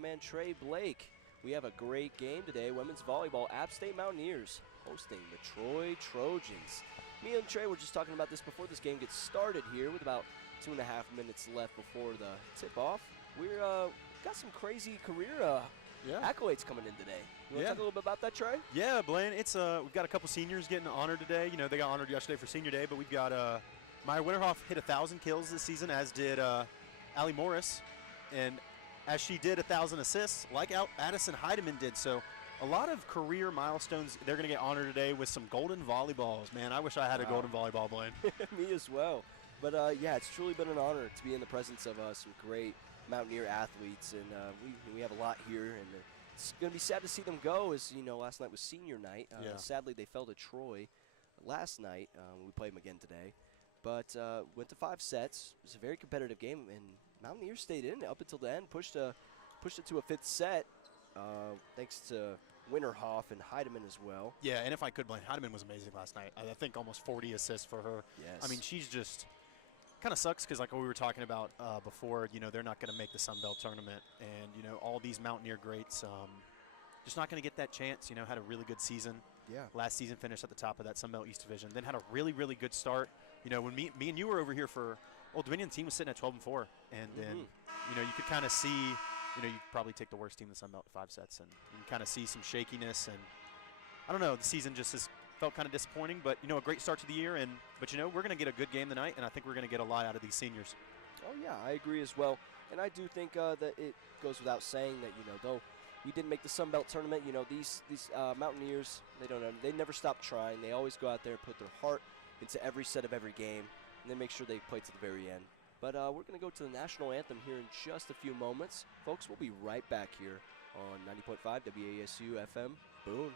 man Trey Blake. We have a great game today. Women's volleyball, App State Mountaineers hosting the Troy Trojans. Me and Trey were just talking about this before this game gets started here with about 2.5 minutes left before the tip-off. We're got some crazy career accolades coming in today. You want to talk a little bit about that, Trey? Yeah, Blaine. It's we've got a couple seniors getting honored today. You know, they got honored yesterday for Senior Day, but we've got Maya Winterhoff hit 1,000 kills this season, as did Allie Morris, and as she did 1,000 assists, like Addison Heidemann did. So a lot of career milestones. They're going to get honored today with some golden volleyballs. Man, I wish I had a golden volleyball, Blaine. Me as well. But yeah, it's truly been an honor to be in the presence of some great Mountaineer athletes, and we have a lot here, and it's going to be sad to see them go. As you know, last night was senior night. Sadly, they fell to Troy last night. We played them again today, but went to 5 sets. It was a very competitive game, and Mountaineers stayed in up until the end, pushed it to a 5th set, thanks to Winterhoff and Heidemann as well. Yeah, and if I could, Blaine, Heidemann was amazing last night. I think almost 40 assists for her. Yes. I mean, she's just kind of sucks because, like what we were talking about before, you know, they're not going to make the Sun Belt tournament, and you know, all these Mountaineer greats just not going to get that chance. You know, had a really good season. Yeah. Last season finished at the top of that Sun Belt East Division. Then had a really, really good start. You know, when me and you were over here for Old Dominion, the team was sitting at 12-4, and then you know, you could kind of see, you know, you probably take the worst team in the Sun Belt to 5 sets, and you can kind of see some shakiness, and I don't know, the season just felt kind of disappointing, but you know, a great start to the year, but you know, we're going to get a good game tonight, and I think we're going to get a lot out of these seniors. Oh yeah, I agree as well, and I do think that it goes without saying that, you know, though we didn't make the Sun Belt tournament, you know, these Mountaineers, they never stop trying. They always go out there and put their heart into every set of every game, and then make sure they play to the very end. But we're going to go to the national anthem here in just a few moments. Folks, we'll be right back here on 90.5 WASU FM, Boone.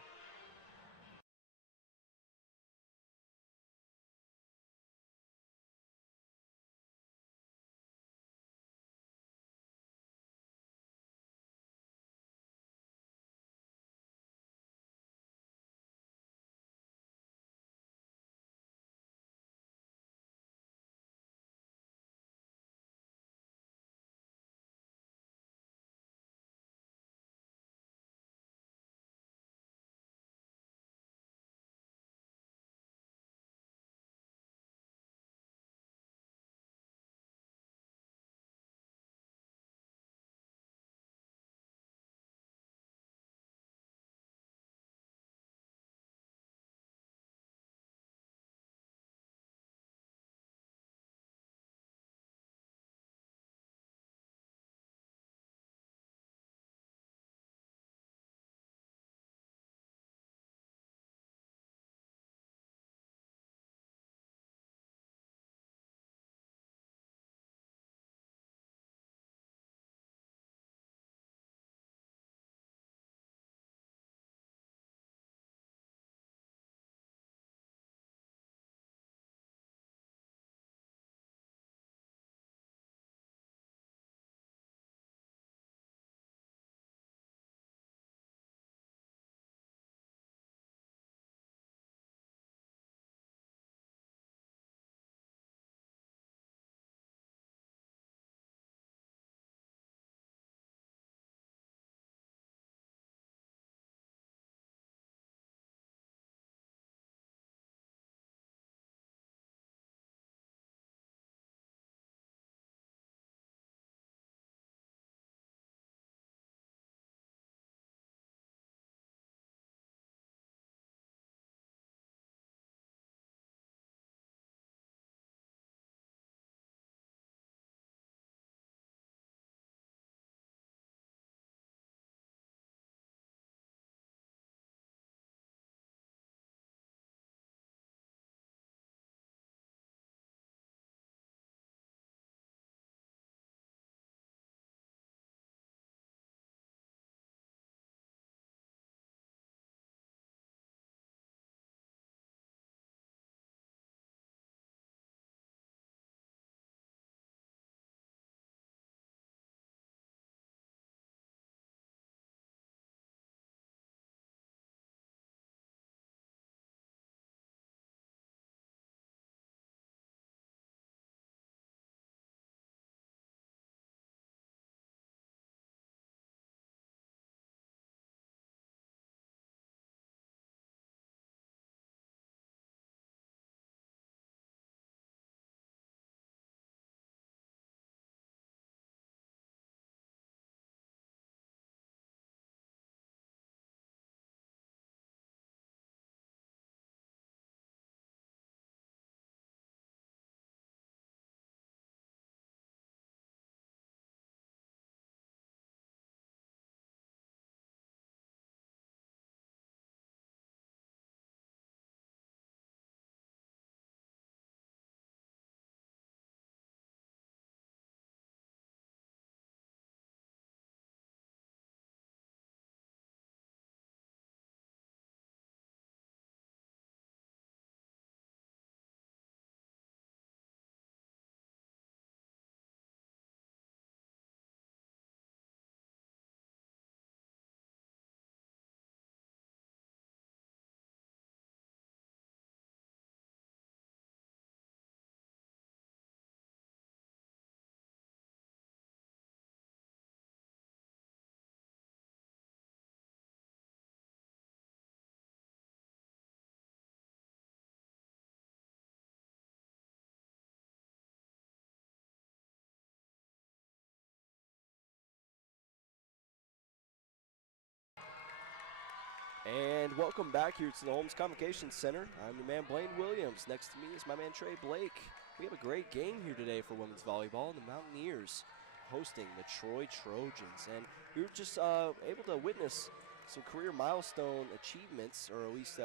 And welcome back here to the Holmes Convocation Center. I'm your man Blaine Williams. Next to me is my man Trey Blake. We have a great game here today for women's volleyball. The Mountaineers hosting the Troy Trojans. And we were just able to witness some career milestone achievements, or at least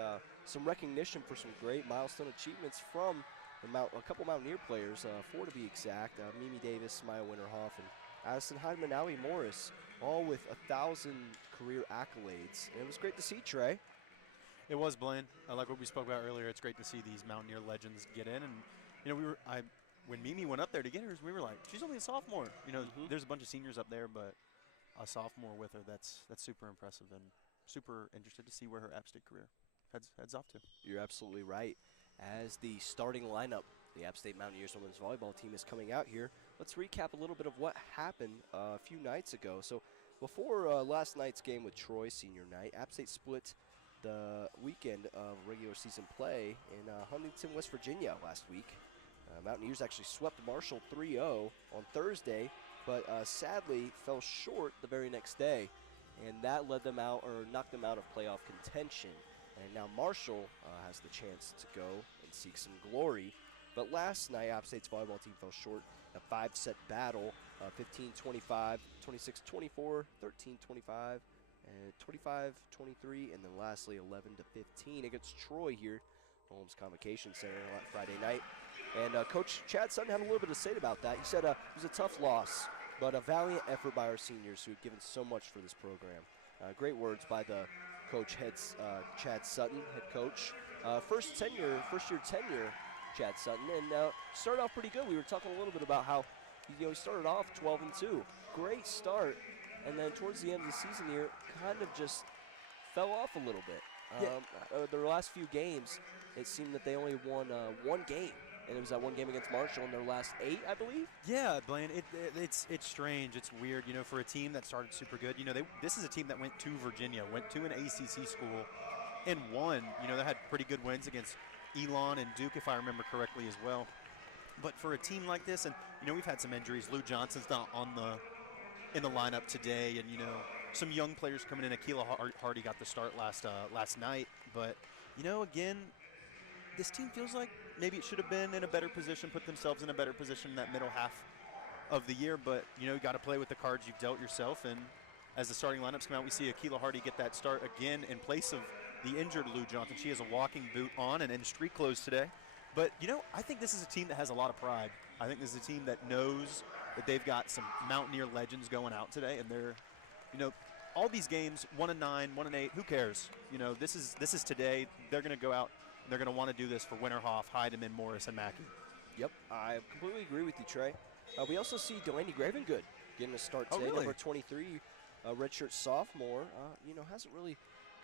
some recognition for some great milestone achievements from a couple Mountaineer players, 4 to be exact. Mimi Davis, Maya Winterhoff, and Addison Heidemann, Allie Morris, all with 1,000 career accolades. And it was great to see, Trey. It was, Blaine. Like what we spoke about earlier, it's great to see these Mountaineer legends get in. And, you know, when Mimi went up there to get hers, we were like, she's only a sophomore. You know, there's a bunch of seniors up there, but a sophomore with her, that's super impressive, and super interested to see where her App State career heads off to. You're absolutely right. As the starting lineup, the App State Mountaineers women's volleyball team is coming out here. Let's recap a little bit of what happened a few nights ago. So before last night's game with Troy senior night, App State split the weekend of regular season play in Huntington, West Virginia last week. Mountaineers actually swept Marshall 3-0 on Thursday, but sadly fell short the very next day, and that led them out, or knocked them out of playoff contention. And now Marshall has the chance to go and seek some glory. But last night, App State's volleyball team fell short. A 5-set battle, 15-25, 26-24, 13-25, and 25-23, and then lastly 11-15 against Troy here, Holmes Convocation Center Friday night. And Coach Chad Sutton had a little bit to say about that. He said it was a tough loss, but a valiant effort by our seniors who have given so much for this program. Great words by the coach, Chad Sutton, head coach. First-year tenure, Chad Sutton, and started off pretty good. We were talking a little bit about how he started off 12-2. Great start, and then towards the end of the season here, kind of just fell off a little bit. Their last few games, it seemed that they only won one game, and it was that one game against Marshall in their last 8, I believe. Yeah, Blaine, it's strange. It's weird, for a team that started super good. This is a team that went to Virginia, went to an ACC school, and won. They had pretty good wins against Elon and Duke, if I remember correctly, as well. But for a team like this, and we've had some injuries. Lou Johnson's not in the lineup today, and some young players coming in. Akila Hardy got the start last night, but again, this team feels like maybe it should have been in a better position, put themselves in a better position in that middle half of the year. But you got to play with the cards you've dealt yourself, and as the starting lineups come out, we see Akila Hardy get that start again in place of the injured Lou Johnson. She has a walking boot on and in street clothes today. But, I think this is a team that has a lot of pride. I think this is a team that knows that they've got some Mountaineer legends going out today. And they're, all these games, 1-9, 1-8, who cares? This is today. They're going to go out and they're going to want to do this for Winterhoff, Heidemann, Morris, and Mackey. Yep, I completely agree with you, Trey. We also see Delaney Gravengood getting a start today. Oh, really? Number 23, redshirt sophomore, hasn't really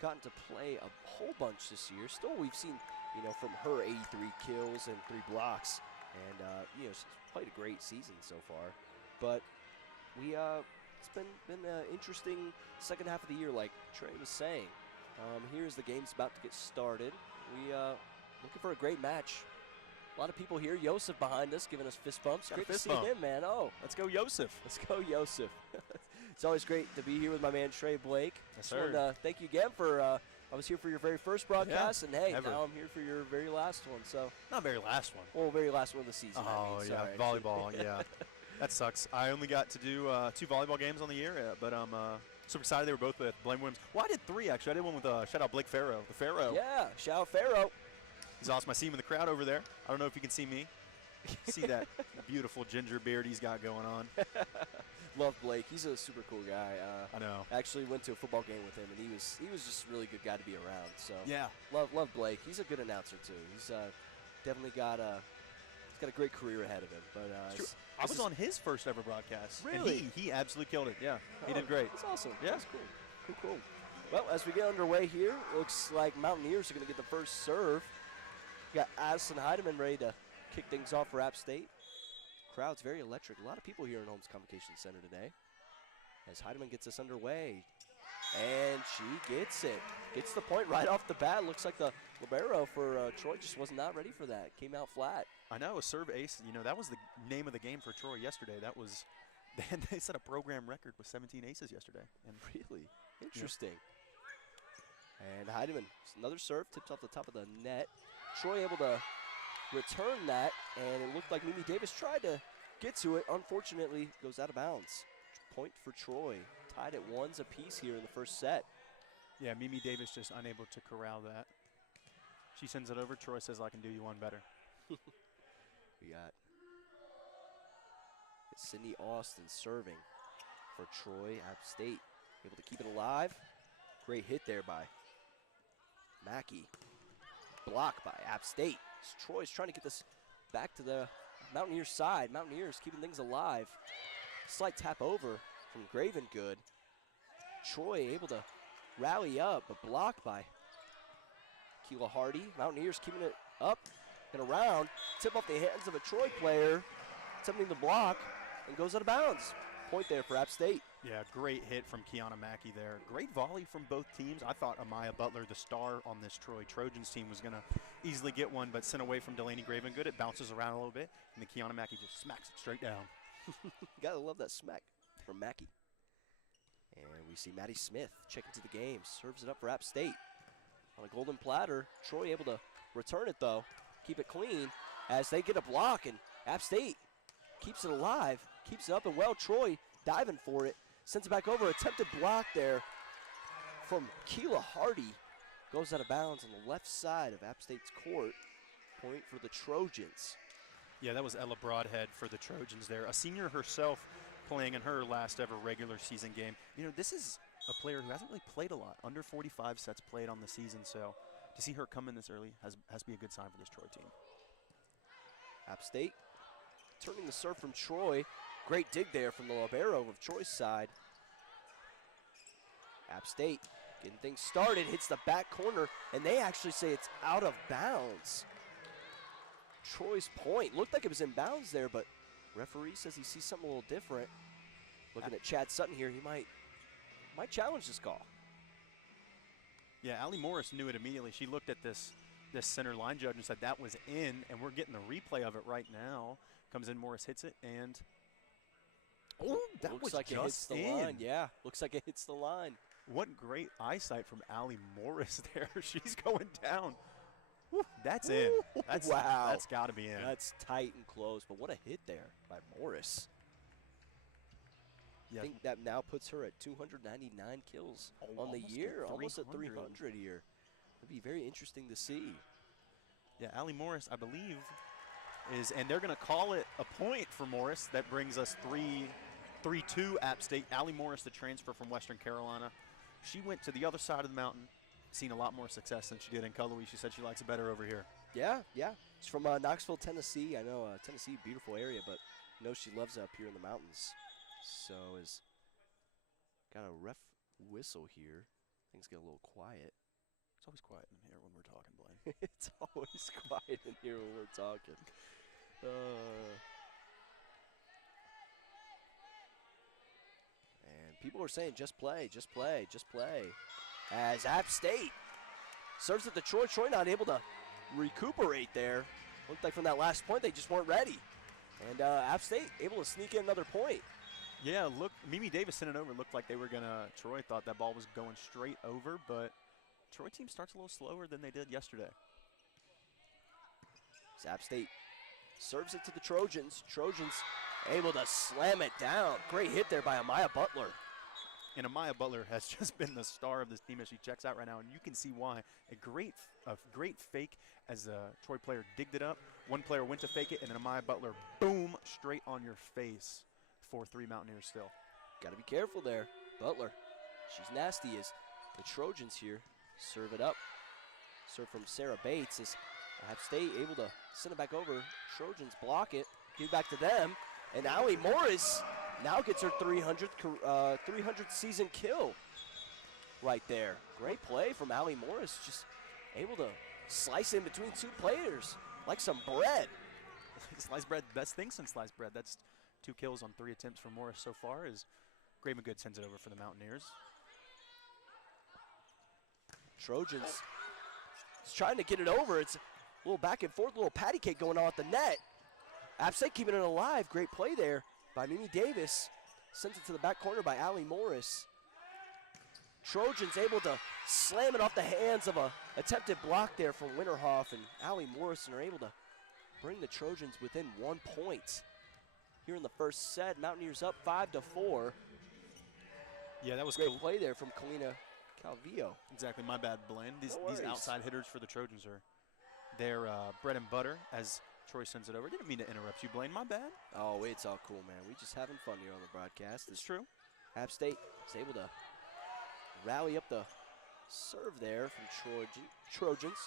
gotten to play a whole bunch this year. Still, we've seen, from her 83 kills and 3 blocks, and she's played a great season so far. But it's been an interesting second half of the year, like Trey was saying. Here's the game's about to get started. We looking for a great match. A lot of people here. Yosef behind us, giving us fist bumps. Great to see him, man. Oh, let's go, Yosef. Let's go, Yosef. It's always great to be here with my man Trey Blake. Yes, sir. Thank you again for. I was here for your very first broadcast, and hey, ever. now I'm here for your very last one. So not very last one. Well, very last one of the season. Oh, I mean, yeah, volleyball. Yeah, that sucks. I only got to do 2 volleyball games on the year, but I'm super excited they were both with Blaine Williams. Well, I did 3 actually. I did one with shout out Blake Farrow. The Farrow. Yeah, shout out Farrow. He's awesome. I see him in the crowd over there. I don't know if you can see me. See that beautiful ginger beard he's got going on. Love Blake. He's a super cool guy. I know. Actually went to a football game with him, and he was just a really good guy to be around. So yeah, love Blake. He's a good announcer too. He's definitely got a great career ahead of him. But I was on his first ever broadcast. Really? And he absolutely killed it. Yeah, he did great. That's awesome. Yeah, that's cool. Well, as we get underway here, looks like Mountaineers are going to get the first serve. We got Addison Heidemann ready to kick things off for App State. Crowd's very electric. A lot of people here in Holmes Convocation Center today. As Heidemann gets us underway. And she gets it. Gets the point right off the bat. Looks like the libero for Troy just was not ready for that. Came out flat. I know, a serve ace. That was the name of the game for Troy yesterday. That was, they set a program record with 17 aces yesterday. And really interesting. And Heidemann, another serve, tipped off the top of the net. Troy able to return that, and it looked like Mimi Davis tried to get to it. Unfortunately, goes out of bounds. Point for Troy. Tied at 1s apiece here in the first set. Yeah, Mimi Davis just unable to corral that. She sends it over. Troy says, I can do you one better. We got Sydney Austin serving for Troy. App State able to keep it alive. Great hit there by Mackey. Blocked by App State. Troy's trying to get this back to the Mountaineers side. Mountaineers keeping things alive. Slight tap over from Gravengood. Troy able to rally up, but blocked by Keela Hardy. Mountaineers keeping it up and around. Tip off the hands of a Troy player. Attempting to block and goes out of bounds. Point there for App State. Yeah, great hit from Kiana Mackey there. Great volley from both teams. I thought Amaya Butler, the star on this Troy Trojans team, was going to easily get one, but sent away from Delaney Gravengood. It bounces around a little bit, and then Kiana Mackey just smacks it straight down. Gotta love that smack from Mackey. And we see Maddie Smith check into the game. Serves it up for App State. On a golden platter. Troy able to return it, though. Keep it clean as they get a block, and App State keeps it alive. Keeps it up and well. Troy diving for it. Sends it back over. Attempted block there from Keela Hardy. Goes out of bounds on the left side of App State's court. Point for the Trojans. Yeah, that was Ella Broadhead for the Trojans there. A senior herself playing in her last ever regular season game. You know, this is a player who hasn't really played a lot. Under 45 sets played on the season, so to see her come in this early has to be a good sign for this Troy team. App State turning the serve from Troy. Great dig there from the libero of Troy's side. App State getting things started, hits the back corner, and they actually say it's out of bounds. Troy's point. Looked like it was in bounds there, but referee says he sees something a little different. Looking at Chad Sutton here, he might challenge this call. Yeah, Allie Morris knew it immediately. She looked at this center line judge and said that was in, and we're getting the replay of it right now. Comes in, Morris hits it, and oh, that looks was like just it hits the in. line. Yeah, looks like it hits the line. What great eyesight from Allie Morris there. She's going down. Whew, that's in. That's, wow. That's got to be in. That's tight and close, but what a hit there by Morris. Yeah. I think that now puts her at 299 kills on the year, almost at 300 here. It'd be very interesting to see. Yeah, Allie Morris, I believe, is, and they're going to call it a point for Morris. That brings us 3-2 App State. Allie Morris, the transfer from Western Carolina. She went to the other side of the mountain, seen a lot more success than she did in Cullowhee. She said she likes it better over here. Yeah. She's from Knoxville, Tennessee. I know Tennessee, beautiful area, but I know she loves it up here in the mountains. So is got a ref whistle here. Things get a little quiet. It's always quiet in here when we're talking, Blaine. It's always quiet in here when we're talking. And people are saying, just play, just play, just play. As App State serves at the Troy. Troy not able to recuperate there. Looked like from that last point they just weren't ready. And App State able to sneak in another point. Yeah, look, Mimi Davis sent it over. Looked like they were going to, Troy thought that ball was going straight over, but Troy team starts a little slower than they did yesterday. App State serves it to the Trojans. Trojans able to slam it down. Great hit there by Amaya Butler. And Amaya Butler has just been the star of this team as she checks out right now, and you can see why. A great fake as a Troy player digged it up. One player went to fake it, and then Amaya Butler, boom, straight on your face. 4-3 Mountaineers still. Got to be careful there. Butler, she's nasty as the Trojans here serve it up. Serve from Sarah Bates as App State able to send it back over. Trojans block it, give it back to them, and Allie Morris now gets her 300th season kill right there. Great play from Allie Morris, just able to slice in between two players like some bread. Sliced bread, best thing since sliced bread. That's 2 kills on 3 attempts for Morris so far as Gravengood sends it over for the Mountaineers. Trojans is trying to get it over. It's a little back and forth, little patty cake going on at the net. App State keeping it alive. Great play there by Mimi Davis. Sends it to the back corner by Allie Morris. Trojans able to slam it off the hands of a attempted block there from Winterhoff, and Allie Morrison are able to bring the Trojans within 1 point. Here in the first set, Mountaineers up 5-4. Yeah, that was great play there from Kalina Calvillo. Exactly, my bad, Blaine. These outside hitters for the Trojans are their bread and butter as Troy sends it over. Didn't mean to interrupt you, Blaine, my bad. Oh, it's all cool, man. We just having fun here on the broadcast. It's true. App State is able to rally up the serve there from Trojans.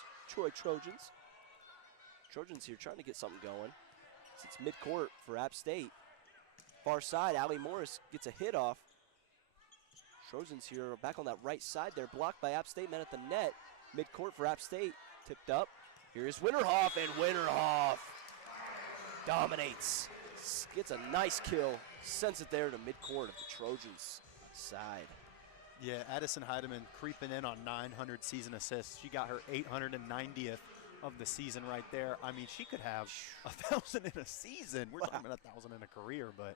Trojans here trying to get something going. It's midcourt for App State. Far side, Allie Morris gets a hit off. Trojans here back on that right side there, blocked by App State, met at the net. Midcourt for App State, tipped up. Here's Winterhoff, and Winterhoff dominates. Gets a nice kill, sends it there to midcourt of the Trojans side. Yeah, Addison Heidemann creeping in on 900 season assists. She got her 890th of the season right there. I mean, she could have 1,000 in a season. We're talking about 1,000 in a career, but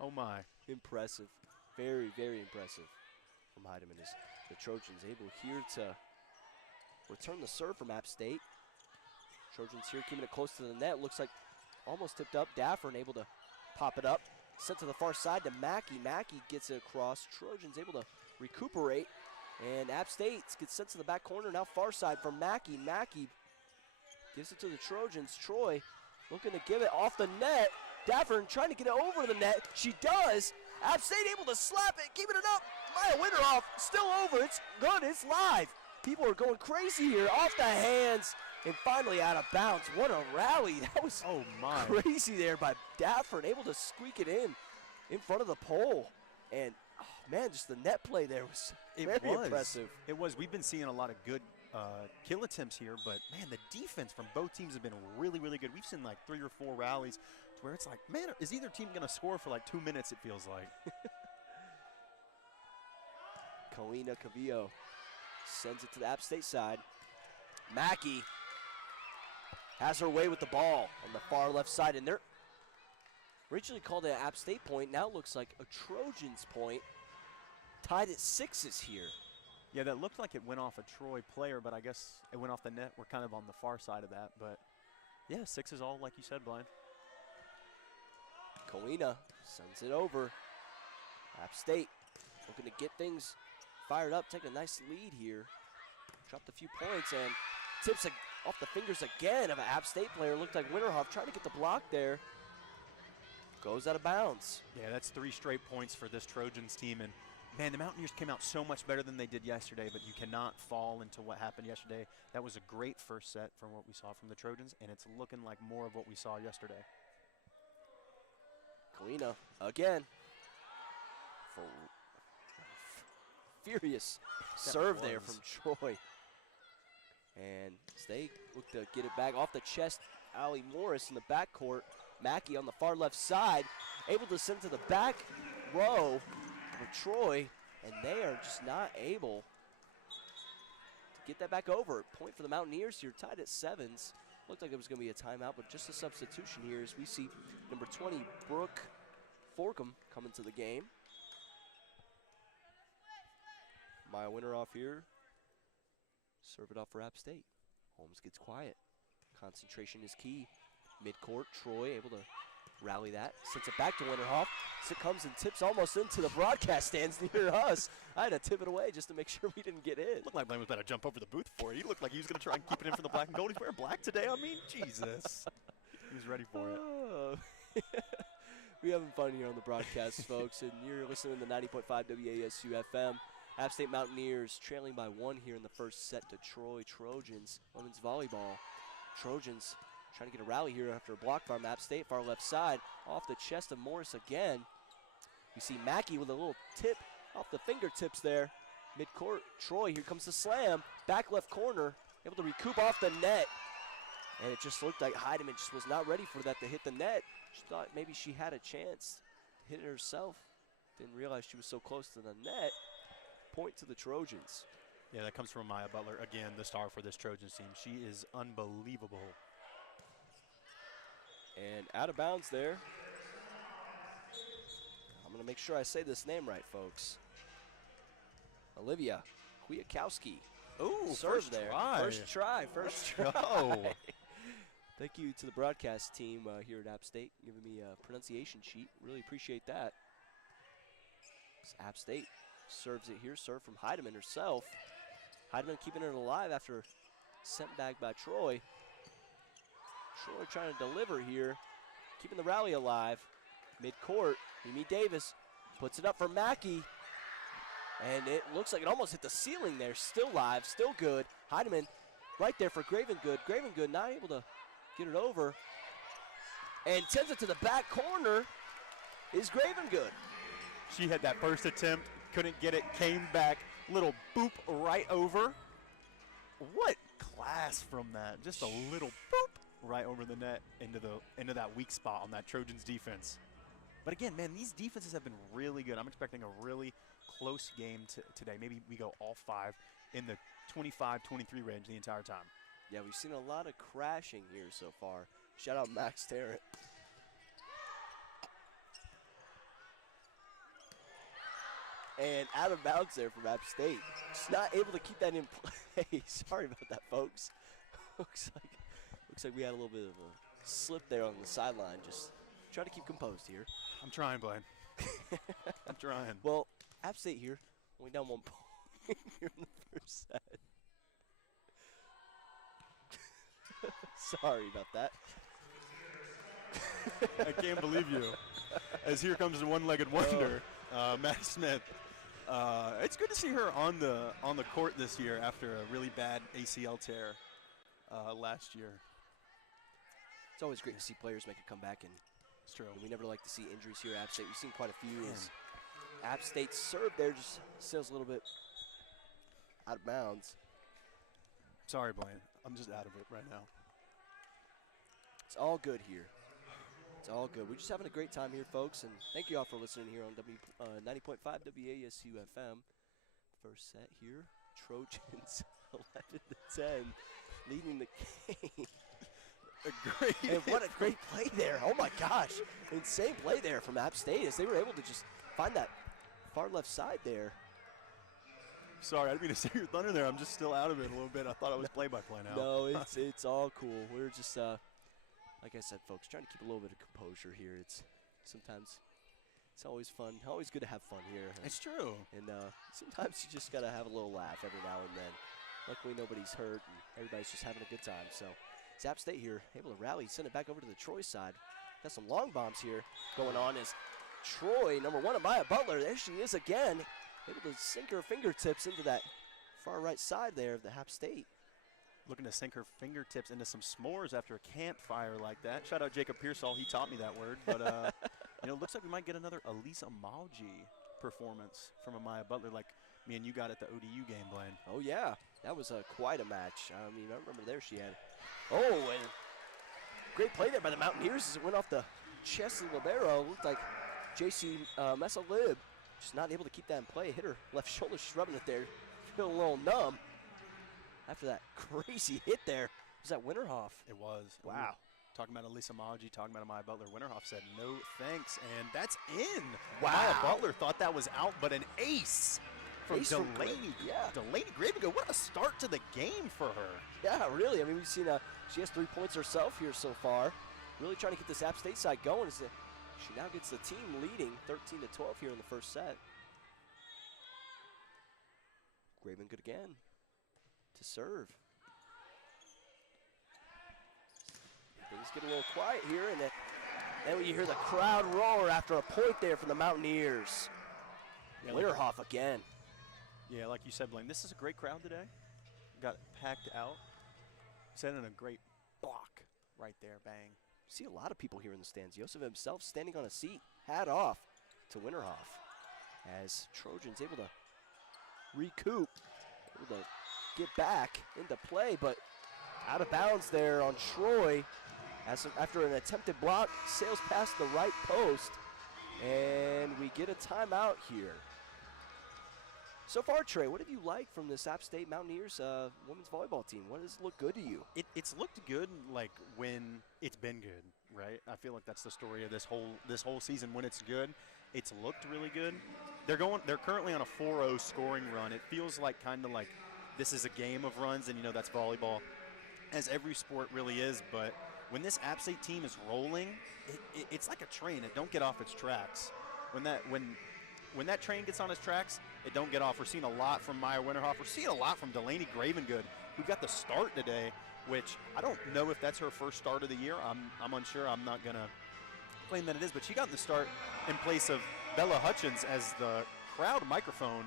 oh my. Impressive. Very, very impressive from Heidemann. Is the Trojans able here to return the serve from App State. Trojans here keeping it close to the net. Looks like almost tipped up. Daffern able to pop it up. Sent to the far side to Mackey. Mackey gets it across. Trojans able to recuperate. And App State gets sent to the back corner. Now far side from Mackey. Mackey gives it to the Trojans. Troy looking to give it off the net. Daffern trying to get it over the net. She does. App State able to slap it, keeping it up. Maya Winterhoff still over. It's good. It's live. People are going crazy here. Off the hands and finally out of bounds. What a rally. That was crazy there by Daffern. Able to squeak it in front of the pole. And, oh, man, just the net play there was very impressive. It was. We've been seeing a lot of good kill attempts here, but, man, the defense from both teams have been really, really good. We've seen like 3 or 4 rallies where it's like, man, is either team going to score for like 2 minutes, it feels like. Kalina Cavillo sends it to the App State side. Mackey has her way with the ball on the far left side, and they're originally called it an App State point. Now it looks like a Trojans point. Tied at 6s here. Yeah, that looked like it went off a Troy player, but I guess it went off the net. We're kind of on the far side of that, but yeah, 6s all, like you said, Blind. Kalina sends it over. App State looking to get things fired up, take a nice lead here. Dropped a few points and tips off the fingers again of an App State player. Looked like Winterhoff trying to get the block there. Goes out of bounds. Yeah, that's 3 straight points for this Trojans team. And, man, the Mountaineers came out so much better than they did yesterday, but you cannot fall into what happened yesterday. That was a great first set from what we saw from the Trojans, and it's looking like more of what we saw yesterday. Kalina again. Furious serve there from Troy. And they look to get it back off the chest. Allie Morris in the backcourt. Mackey on the far left side. Able to send to the back row for Troy. And they are just not able to get that back over. Point for the Mountaineers here, tied at 7s. Looked like it was going to be a timeout, but just a substitution here as we see number 20, Brooke Forkham, coming to the game. Maya Winterhoff here. Serve it off for App State. Holmes gets quiet. Concentration is key. Midcourt, Troy able to rally that. Sends it back to Winterhoff. So it comes and tips almost into the broadcast stands near us. I had to tip it away just to make sure we didn't get in. Looked like Blaine was about to jump over the booth for it. He looked like he was going to try and keep it in for the black and gold. He's wearing black today. I mean, Jesus. He was ready for it. We're having fun here on the broadcast, folks, and you're listening to 90.5 WASU FM. App State Mountaineers trailing by 1 here in the first set to Troy Trojans. Women's volleyball. Trojans trying to get a rally here after a block from App State, far left side. Off the chest of Morris again. You see Mackey with a little tip off the fingertips there. Midcourt, Troy, here comes the slam. Back left corner, able to recoup off the net. And it just looked like Heidemann just was not ready for that to hit the net. She thought maybe she had a chance to hit it herself. Didn't realize she was so close to the net. Point to the Trojans. Yeah, that comes from Maya Butler, again, the star for this Trojans team. She is unbelievable. And out of bounds there. I'm going to make sure I say this name right, folks. Olivia Kwiatkowski. Ooh, Serve first there. try. First try. First try. Go. Thank you to the broadcast team here at App State giving me a pronunciation sheet. Really appreciate that. App State serves it here. Serve from Heidemann herself. Heidemann keeping it alive after sent back by Troy. Troy trying to deliver here. Keeping the rally alive. Mid-court, Mimi Davis puts it up for Mackey. And it looks like it almost hit the ceiling there. Still live, still good. Heidemann right there for Gravengood. Gravengood not able to get it over. And sends it to the back corner is Gravengood. She had that first attempt, couldn't get it, came back, little boop right over. What class from that? Just a little boop right over the net into that weak spot on that Trojans defense. But again, man, these defenses have been really good. I'm expecting a really close game today. Maybe we go all 5 in the 25-23 range the entire time. Yeah, we've seen a lot of crashing here so far. Shout out Max Tarrant. And out of bounds there from App State. Just not able to keep that in play. Sorry about that, folks. looks like we had a little bit of a slip there on the sideline. Just try to keep composed here. I'm trying, Blaine. I'm trying. Well, App State here, only down 1 point here in the first set. Sorry about that. I can't believe you. As here comes the one-legged wonder, Maddie Smith. It's good to see her on the court this year after a really bad ACL tear last year. It's always great to see players make a comeback, and it's true. We never like to see injuries here at App State. We've seen quite a few. As App State serve there just sails a little bit out of bounds. Sorry, Blaine. I'm just out of it right now. It's all good here. It's all good. We're just having a great time here, folks, and thank you all for listening here on 90.5 WASU FM. First set here, Trojans 11-10, leading the game. And what a great play there. Oh, my gosh. Insane play there from App State as they were able to just find that far left side there. Sorry, I didn't mean to say your thunder there. I'm just still out of it a little bit. I thought I was play-by-play now. No, it's all cool. We're just, like I said, folks, trying to keep a little bit of composure here. Sometimes it's always fun. Always good to have fun here. It's true. And sometimes you just got to have a little laugh every now and then. Luckily, nobody's hurt, and everybody's just having a good time. So it's App State here, able to rally, send it back over to the Troy side. Got some long bombs here going on as Troy, number 1, Amaya Butler, there she is again, able to sink her fingertips into that far right side there of the App State. Looking to sink her fingertips into some s'mores after a campfire like that. Shout out Jacob Pearsall, he taught me that word. But, looks like we might get another Elisa Malji performance from Amaya Butler like me and you got at the ODU game, Blaine. Oh, yeah. That was quite a match. I mean, I remember there she had. Oh, and great play there by the Mountaineers as it went off the chest of the libero. Looked like J.C. Mesa-Lib just not able to keep that in play. Hit her left shoulder. She's rubbing it there. Feeling a little numb after that crazy hit there. Was that Winterhoff? It was. Wow. Talking about Elisa Malji, talking about Amaya Butler. Winterhoff said no thanks, and that's in. Wow. Amaya Butler thought that was out, but an ace from Ace Delaney. Delaney Gravengood. What a start to the game for her. Yeah, really. I mean, we've seen she has 3 points herself here so far. Really trying to get this App State side going. She now gets the team leading 13-12 here in the first set. Gravengood again to serve. Things get a little quiet here, and then you hear the crowd roar after a point there from the Mountaineers. Yeah, Winterhoff again. Yeah, like you said, Blaine, this is a great crowd today. Got it packed out. Sending a great block right there, bang. See a lot of people here in the stands. Joseph himself standing on a seat, hat off to Winterhoff. As Trojans able to recoup, able to get back into play, but out of bounds there on Troy. After an attempted block, sails past the right post, and we get a timeout here. So far, Trey, what have you liked from this App State Mountaineers women's volleyball team? What does it look good to you? It's looked good, like when it's been good, right? I feel like that's the story of this whole season. When it's good, it's looked really good. They're currently on a 4-0 scoring run. It feels like kind of like this is a game of runs, and you know that's volleyball, as every sport really is. But when this App State team is rolling, it's like a train. It don't get off its tracks. When that train gets on its tracks, it don't get off. We're seeing a lot from Maya Winterhoff. We're seeing a lot from Delaney Gravengood, who got the start today, which I don't know if that's her first start of the year. I'm unsure. I'm not going to claim that it is, but she got the start in place of Bella Hutchins as the crowd microphone,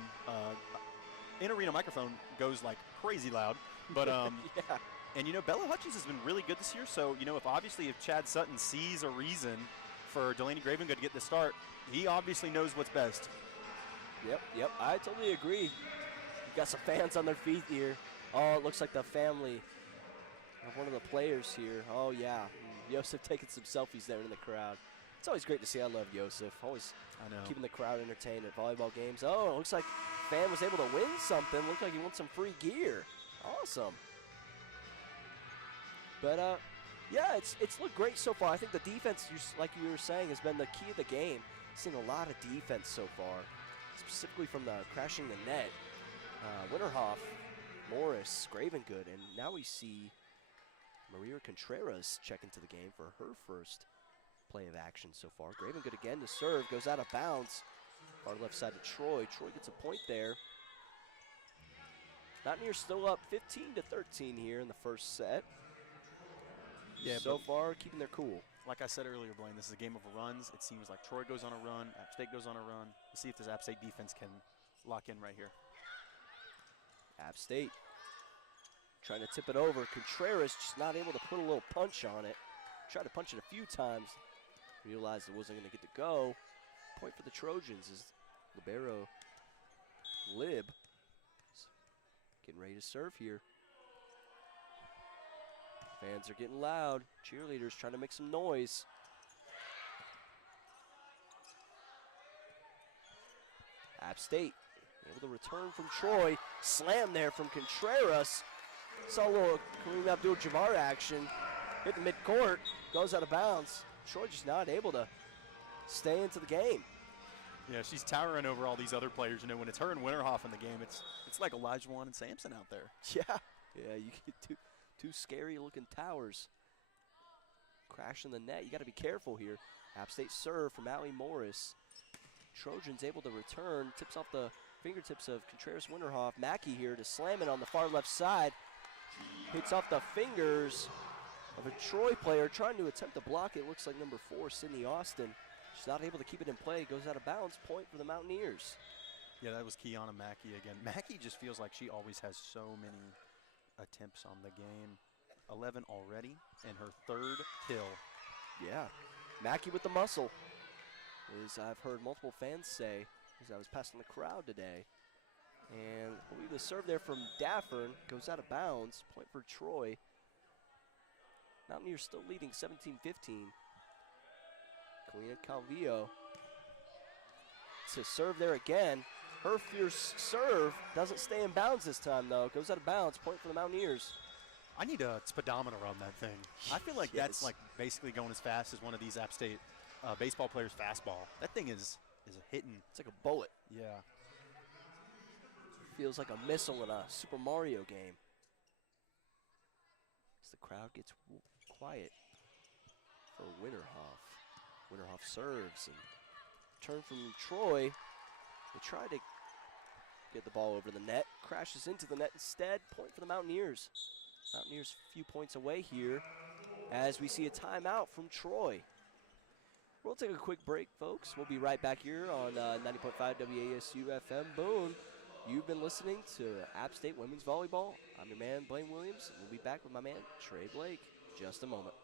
in-arena microphone goes like crazy loud. But, yeah. And, you know, Bella Hutchins has been really good this year. So, you know, if Chad Sutton sees a reason for Delaney Gravengood to get the start, he obviously knows what's best. Yep, I totally agree. We've got some fans on their feet here. Oh, it looks like the family of one of the players here. Oh, yeah. Yosef taking some selfies there in the crowd. It's always great to see. I love Yosef. Always keeping the crowd entertained at volleyball games. Oh, it looks like fan was able to win something. Looked like he won some free gear. Awesome. But, yeah, it's looked great so far. I think the defense, like you were saying, has been the key of the game. Seen a lot of defense so far, specifically from the crashing the net. Winterhoff, Morris, Gravengood, and now we see Maria Contreras check into the game for her first play of action so far. Gravengood again to serve, goes out of bounds. Far left side to Troy. Troy gets a point there. Mountaineers still up 15-13 here in the first set. Yeah, so far keeping their cool. Like I said earlier, Blaine, this is a game of runs. It seems like Troy goes on a run, App State goes on a run. Let's see if this App State defense can lock in right here. App State trying to tip it over. Contreras just not able to put a little punch on it. Tried to punch it a few times. Realized it wasn't going to get to go. Point for the Trojans is libero Lib. Getting ready to serve here. Fans are getting loud. Cheerleaders trying to make some noise. App State able to return from Troy. Slam there from Contreras. Saw a little Kareem Abdul-Jabbar action. Hit the midcourt. Goes out of bounds. Troy just not able to stay into the game. Yeah, she's towering over all these other players. You know, when it's her and Winterhoff in the game, it's like Olajuwon and Sampson out there. Yeah, you get two scary-looking towers crashing the net. You got to be careful here. App State serve from Allie Morris. Trojans able to return. Tips off the fingertips of Contreras Winterhoff. Mackey here to slam it on the far left side. Hits off the fingers of a Troy player trying to attempt to block it. Looks like number 4, Sydney Austin. She's not able to keep it in play. Goes out of bounds. Point for the Mountaineers. Yeah, that was Kiana Mackey again. Mackey just feels like she always has so many attempts on the game. 11 already, and her 3rd kill. Yeah, Mackey with the muscle, as I've heard multiple fans say as I was passing the crowd today. And I believe the serve there from Daffern goes out of bounds. Point for Troy. Mountaineers still leading 17-15. Kalina Calvillo to serve there again. Her fierce serve doesn't stay in bounds this time, though. Goes out of bounds. Point for the Mountaineers. I need a speedometer on that thing. I feel like that's like basically going as fast as one of these App State baseball players' fastball. That thing is hitting. It's like a bullet. Yeah. Feels like a missile in a Super Mario game. As the crowd gets quiet for Winterhoff. Winterhoff serves and turn from Troy. They try to get the ball over the net. Crashes into the net instead. Point for the Mountaineers. Mountaineers a few points away here as we see a timeout from Troy. We'll take a quick break, folks. We'll be right back here on 90.5 WASU FM Boone. You've been listening to App State Women's Volleyball. I'm your man, Blaine Williams. We'll be back with my man, Trey Blake, just a moment.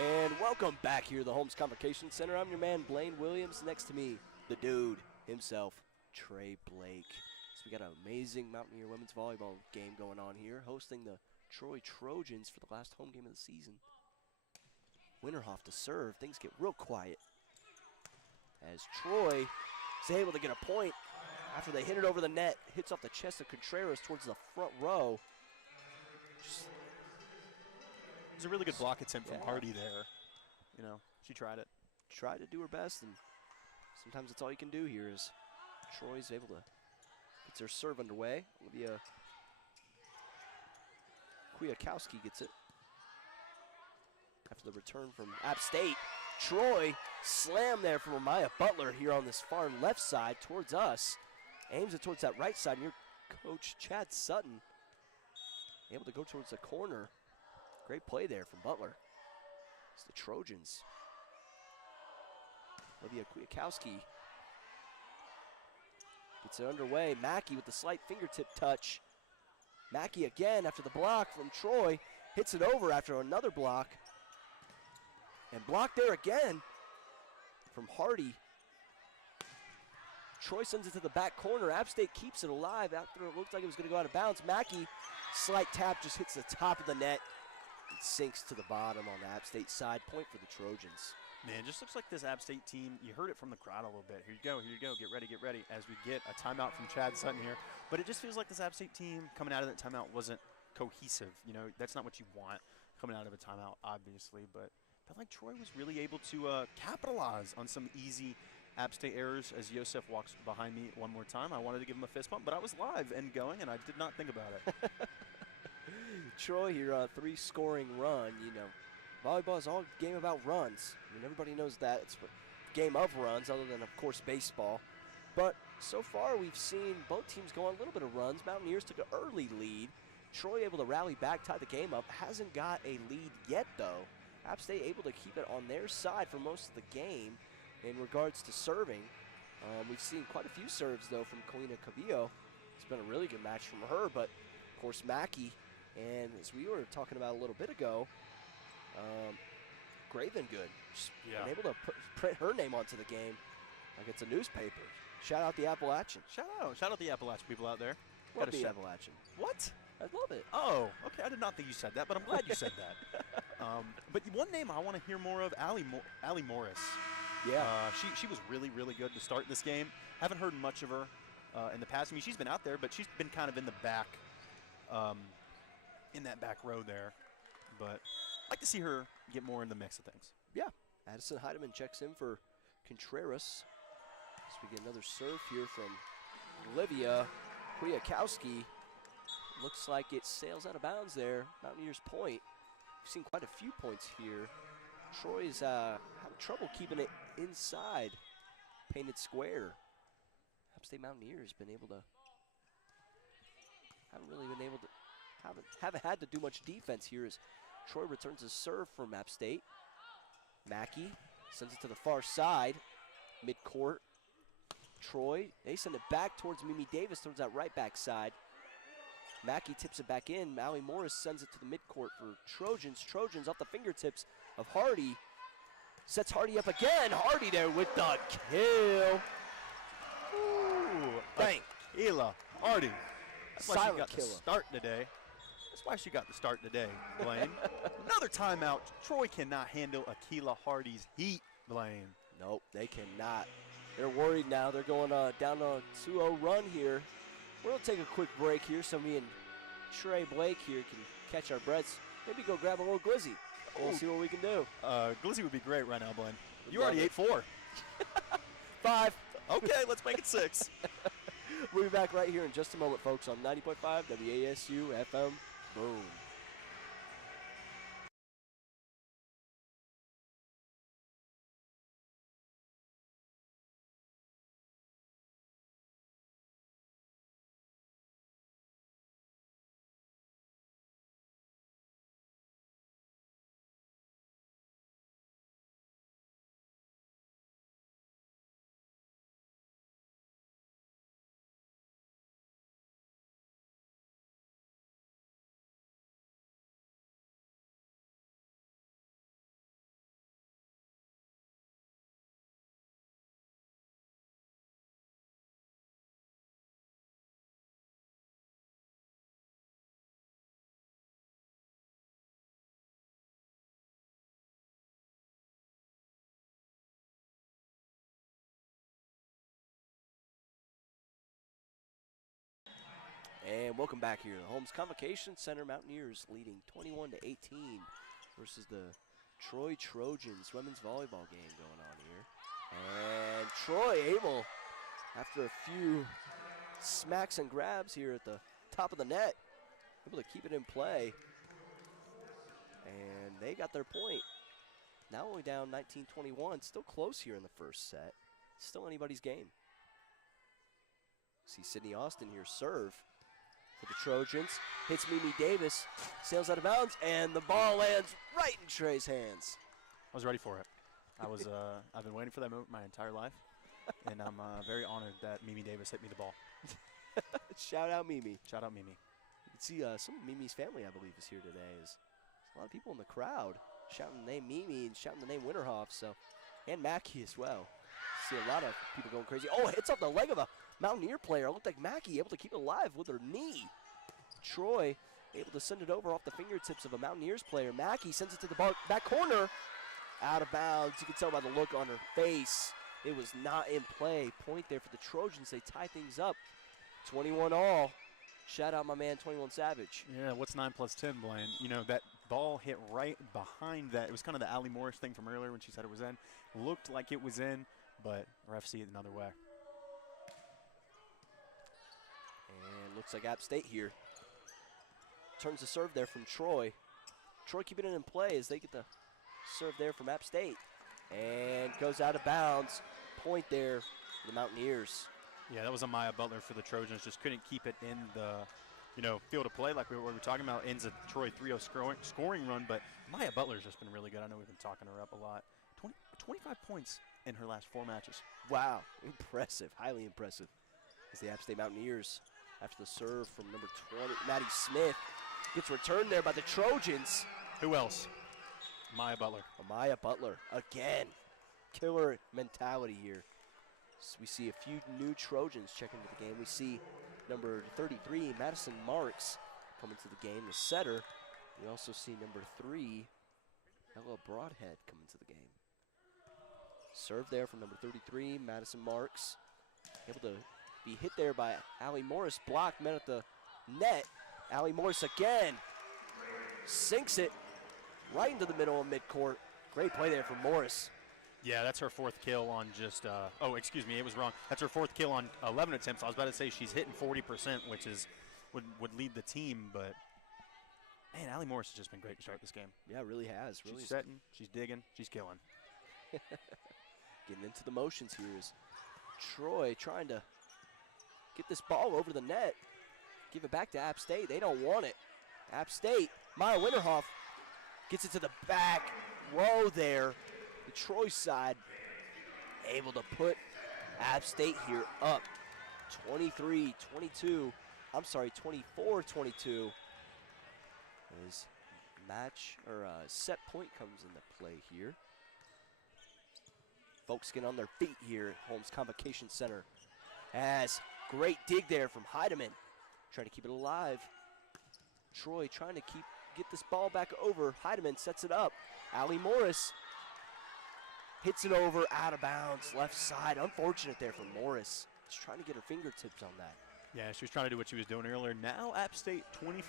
And welcome back here to the Holmes Convocation Center. I'm your man, Blaine Williams. Next to me, the dude himself, Trey Blake. So we got an amazing Mountaineer women's volleyball game going on here, hosting the Troy Trojans for the last home game of the season. Winterhoff to serve. Things get real quiet as Troy is able to get a point after they hit it over the net. Hits off the chest of Contreras towards the front row. It was a really good block attempt from Hardy there. You know, she tried it. Tried to do her best, and sometimes that's all you can do here is Troy's able to get their serve underway. Olivia Kwiatkowski gets it. After the return from App State, Troy slam there from Maya Butler here on this far left side towards us. Aims it towards that right side, and your coach, Chad Sutton, able to go towards the corner. Great play there from Butler. It's the Trojans. Olivia Kwiatkowski gets it underway. Mackey with the slight fingertip touch. Mackey again after the block from Troy. Hits it over after another block. And blocked there again from Hardy. Troy sends it to the back corner. App State keeps it alive after it looked like it was going to go out of bounds. Mackey, slight tap, just hits the top of the net. It sinks to the bottom on the App State side. Point for the Trojans. Man, just looks like this App State team, you heard it from the crowd a little bit. Here you go, get ready, as we get a timeout from Chad Sutton here. But it just feels like this App State team coming out of that timeout wasn't cohesive. You know, that's not what you want coming out of a timeout, obviously. But I felt like Troy was really able to capitalize on some easy App State errors. As Yosef walks behind me one more time, I wanted to give him a fist bump, but I was live and going, and I did not think about it. Troy here on a 3-scoring run. You know, volleyball is all a game about runs. I mean, everybody knows that. It's a game of runs, other than, of course, baseball. But so far, we've seen both teams go on a little bit of runs. Mountaineers took an early lead. Troy able to rally back, tie the game up. Hasn't got a lead yet, though. App State able to keep it on their side for most of the game in regards to serving. We've seen quite a few serves, though, from Kalina Cavillo. It's been a really good match from her, but, of course, Mackey. And as we were talking about a little bit ago, Graven good. Just been able to print her name onto the game like it's a newspaper. Shout out the Appalachian. Shout out the Appalachian people out there. Love the Appalachian. What? I love it. Oh, okay. I did not think you said that, but I'm glad you said that. But one name I want to hear more of, Allie Morris. Yeah. She was really, really good to start this game. Haven't heard much of her in the past. I mean, she's been out there, but she's been kind of in the back, in that back row there. But I'd like to see her get more in the mix of things. Yeah. Addison Heidemann checks in for Contreras. So we get another serve here from Olivia Kwiatkowski. Looks like it sails out of bounds there. Mountaineers point. We've seen quite a few points here. Troy's having trouble keeping it inside painted square. App State Mountaineers haven't had to do much defense here as Troy returns a serve from App State. Mackey sends it to the far side, midcourt. Troy, they send it back towards Mimi Davis, towards that right back side. Mackey tips it back in. Allie Morris sends it to the midcourt for Trojans. Trojans off the fingertips of Hardy. Sets Hardy up again. Hardy there with the kill. Ooh, bang. Akila Hardy. That's why Silent she got killer. the start today. That's why she got the start today, Blaine. Another timeout. Troy cannot handle Akila Hardy's heat, Blaine. Nope, they cannot. They're worried now. They're going down a 2-0 run here. We're going to take a quick break here so me and Trey Blake here can catch our breaths. Maybe go grab a little glizzy. We'll see what we can do. Glizzy would be great right now, Blaine. You Love already it. ate 4. 5. Okay, let's make it 6. We'll be back right here in just a moment, folks, on 90.5 WASU FM. Boom. And welcome back here to Holmes Convocation Center. Mountaineers leading 21-18 versus the Troy Trojans women's volleyball game going on here. And Troy able, after a few smacks and grabs here at the top of the net, able to keep it in play. And they got their point. Now only down 19-21, still close here in the first set. Still anybody's game. See Sydney Austin here serve for the Trojans. Hits Mimi Davis, sails out of bounds, and the ball lands right in Trey's hands. I was ready for it. I've been waiting for that moment my entire life, and I'm very honored that Mimi Davis hit me the ball. Shout out Mimi. Shout out Mimi. You can see some of Mimi's family, I believe, is here today. There's a lot of people in the crowd shouting the name Mimi and shouting the name Winterhoff, and Mackey as well. See a lot of people going crazy. Oh, hits off the leg of a Mountaineer player. It looked like Mackey able to keep it alive with her knee. Troy able to send it over off the fingertips of a Mountaineers player. Mackey sends it to the back corner. Out of bounds. You can tell by the look on her face. It was not in play. Point there for the Trojans. They tie things up. 21 all. Shout out my man 21 Savage. Yeah, what's 9 plus 10, Blaine? You know, that ball hit right behind that. It was kind of the Allie Morris thing from earlier when she said it was in. Looked like it was in, but ref see it another way. And looks like App State here turns the serve there from Troy. Troy keeping it in play as they get the serve there from App State. And goes out of bounds. Point there for the Mountaineers. Yeah, that was a Maya Butler for the Trojans. Just couldn't keep it in the field of play like we were talking about. Ends a Troy 3-0 scoring run, but Maya Butler's just been really good. I know we've been talking her up a lot. 25 points in her last 4 matches. Wow, impressive, highly impressive. As the App State Mountaineers, after the serve from number 20, Maddie Smith, gets returned there by the Trojans. Who else? Maya Butler. Maya Butler, again. Killer mentality here. So we see a few new Trojans check into the game. We see number 33, Madison Marks, come into the game, the setter. We also see number 3, Ella Broadhead, come into the game. Serve there from number 33, Madison Marks. Able to be hit there by Allie Morris. Blocked, met at the net. Allie Morris again. Sinks it right into the middle of midcourt. Great play there from Morris. Yeah, that's her 4th kill on just, it was wrong. That's her 4th kill on 11 attempts. I was about to say she's hitting 40%, which would lead the team, but man, Allie Morris has just been great to start this game. Yeah, it really has. She's setting, she's digging, she's killing. Getting into the motions here is Troy trying to get this ball over the net. Give it back to App State. They don't want it. App State, Maya Winterhoff gets it to the back row there. The Troy side able to put App State here up 24-22. As set point comes into play here. Folks get on their feet here at Holmes Convocation Center. As great dig there from Heidemann, trying to keep it alive. Troy trying to get this ball back over. Heidemann sets it up. Allie Morris hits it over, out of bounds, left side. Unfortunate there for Morris. Just trying to get her fingertips on that. Yeah, she was trying to do what she was doing earlier. Now App State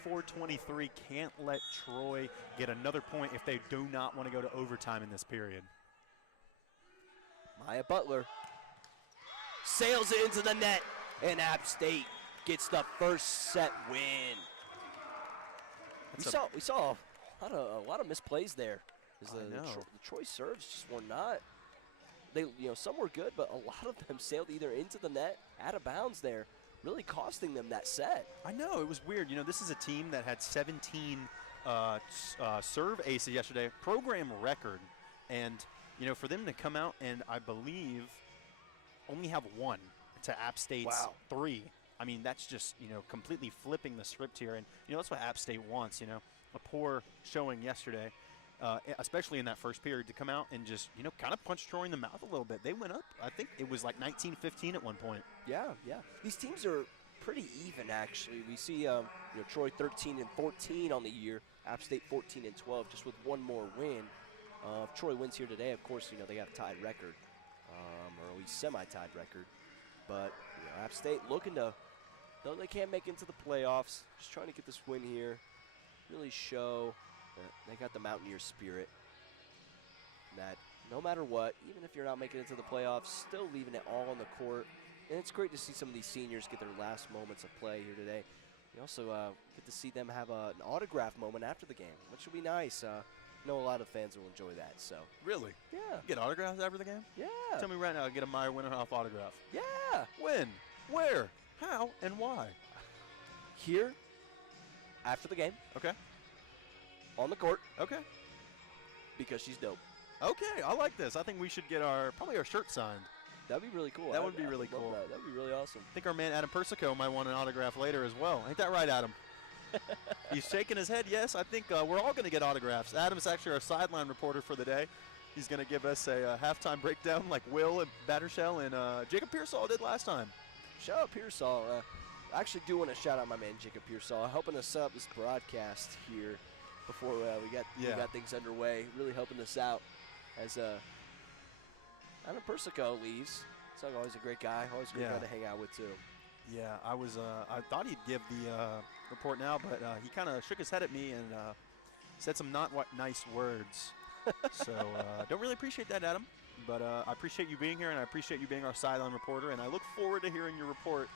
24-23 can't let Troy get another point if they do not want to go to overtime in this period. Maya Butler sails it into the net, and App State gets the first set win. We saw a lot of misplays there. The Troy serves just were not. Some were good, but a lot of them sailed either into the net, out of bounds there, really costing them that set. I know, it was weird. This is a team that had 17 serve aces yesterday, program record, and for them to come out and I believe only have 1 to App State's 3. I mean, that's just completely flipping the script here, and that's what App State wants. A poor showing yesterday. Especially in that first period, to come out and just, kind of punch Troy in the mouth a little bit. They went up, I think it was like 19-15 at one point. Yeah. These teams are pretty even, actually. We see, Troy 13-14 on the year, App State 14-12, just with 1 more win. If Troy wins here today, of course, they got a tied record, or at least semi-tied record. But App State looking to Though they can't make it into the playoffs, just trying to get this win here. Really show that they got the Mountaineer spirit. That no matter what, even if you're not making it to the playoffs, still leaving it all on the court. And it's great to see some of these seniors get their last moments of play here today. We also get to see them have an autograph moment after the game, which will be nice. I know a lot of fans will enjoy that. So Really? yeah, You get autographs after the game? yeah, Tell me right now, get a Meyer Winterhoff autograph. yeah. When? Where? How? And why? Here, after the game, Okay. on the court, Okay. because she's dope. Okay, I like this. I think we should get probably our shirt signed. That'd be really cool. That would be really love cool. That'd be really awesome. I think our man Adam Persico might want an autograph later as well. Ain't that right, Adam? He's shaking his head. Yes, I think we're all going to get autographs. Adam's actually our sideline reporter for the day. He's going to give us a halftime breakdown like Will and Battershell and Jacob Pearsall did last time. Shout out Pearsall. I actually do want to shout out my man Jacob Pearsall, helping us set up this broadcast here before we got things underway. Really helping us out as Adam Persico leaves. He's always a great guy. Always a great guy to hang out with too. Yeah, I thought he'd give the report now, but he kind of shook his head at me and said some not nice words. So don't really appreciate that, Adam. But I appreciate you being here, and I appreciate you being our sideline reporter. And I look forward to hearing your report